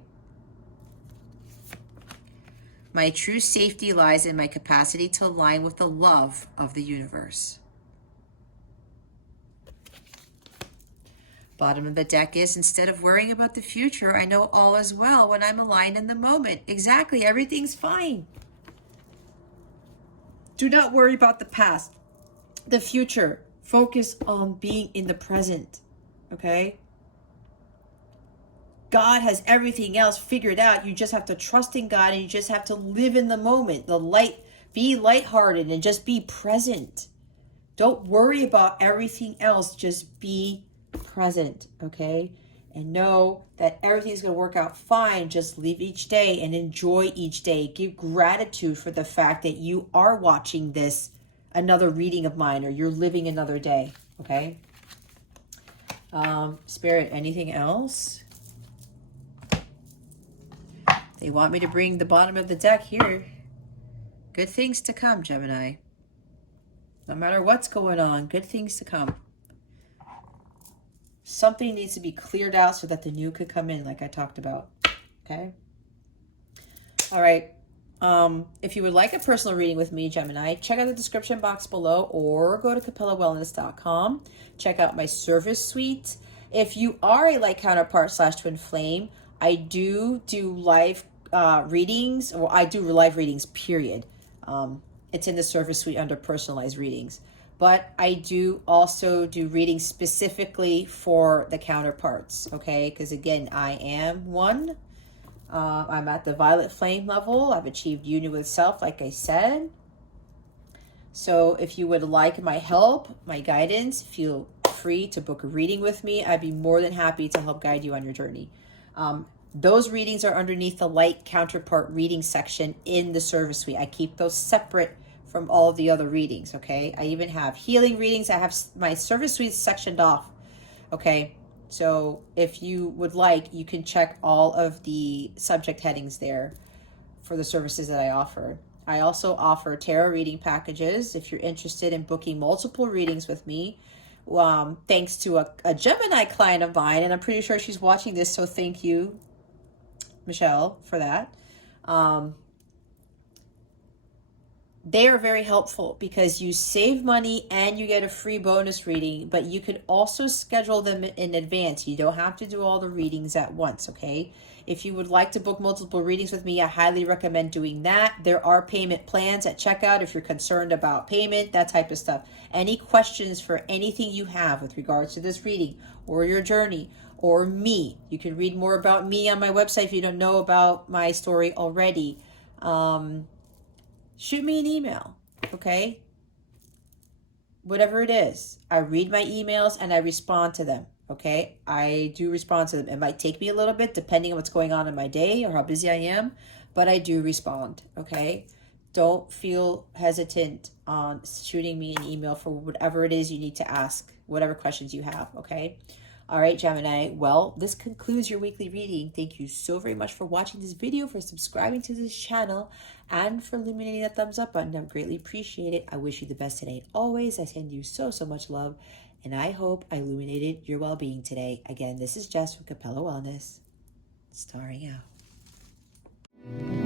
My true safety lies in my capacity to align with the love of the universe. Bottom of the deck is, instead of worrying about the future, I know all is well when I'm aligned in the moment. Exactly, everything's fine. Do not worry about the past, the future. Focus on being in the present, okay? God has everything else figured out. You just have to trust in God, and you just have to live in the moment. Be lighthearted and just be present. Don't worry about everything else. Just be present, okay? And know that everything's going to work out fine. Just live each day and enjoy each day. Give gratitude for the fact that you are watching this, another reading of mine, or you're living another day, okay? Spirit, anything else? They want me to bring the bottom of the deck here. Good things to come, Gemini. No matter what's going on, good things to come. Something needs to be cleared out so that the new could come in, like I talked about. Okay. All right. If you would like a personal reading with me, Gemini, check out the description box below or go to capellawellness.com. Check out my service suite. If you are a light counterpart / twin flame, I do live readings, or I do live readings, period. It's in the service suite under personalized readings. But I do also do readings specifically for the counterparts, okay? Because again, I am one. I'm at the violet flame level. I've achieved union with self, like I said. So if you would like my help, my guidance, feel free to book a reading with me. I'd be more than happy to help guide you on your journey. Those readings are underneath the light counterpart reading section in the service suite. I keep those separate from all of the other readings, okay? I even have healing readings. I have my service suite sectioned off, okay? So if you would like, you can check all of the subject headings there for the services that I offer. I also offer tarot reading packages if you're interested in booking multiple readings with me. Thanks to a Gemini client of mine, and I'm pretty sure she's watching this, so thank you, Michelle, for that. They are very helpful because you save money and you get a free bonus reading, but you could also schedule them in advance. You don't have to do all the readings at once, okay? If you would like to book multiple readings with me, I highly recommend doing that. There are payment plans at checkout if you're concerned about payment, that type of stuff. Any questions for anything you have with regards to this reading or your journey or me, you can read more about me on my website if you don't know about my story already. Shoot me an email, okay? Whatever it is, I read my emails and I respond to them, okay? I do respond to them. It might take me a little bit depending on what's going on in my day or how busy I am, but I do respond, okay? Don't feel hesitant on shooting me an email for whatever it is you need to ask, whatever questions you have, okay? All right, Gemini. Well, this concludes your weekly reading. Thank you so very much for watching this video, for subscribing to this channel, and for illuminating that thumbs up button. I greatly appreciate it. I wish you the best today always. I send you so much love, and I hope I illuminated your well-being today. Again, this is Jess from Capella Wellness, starring out.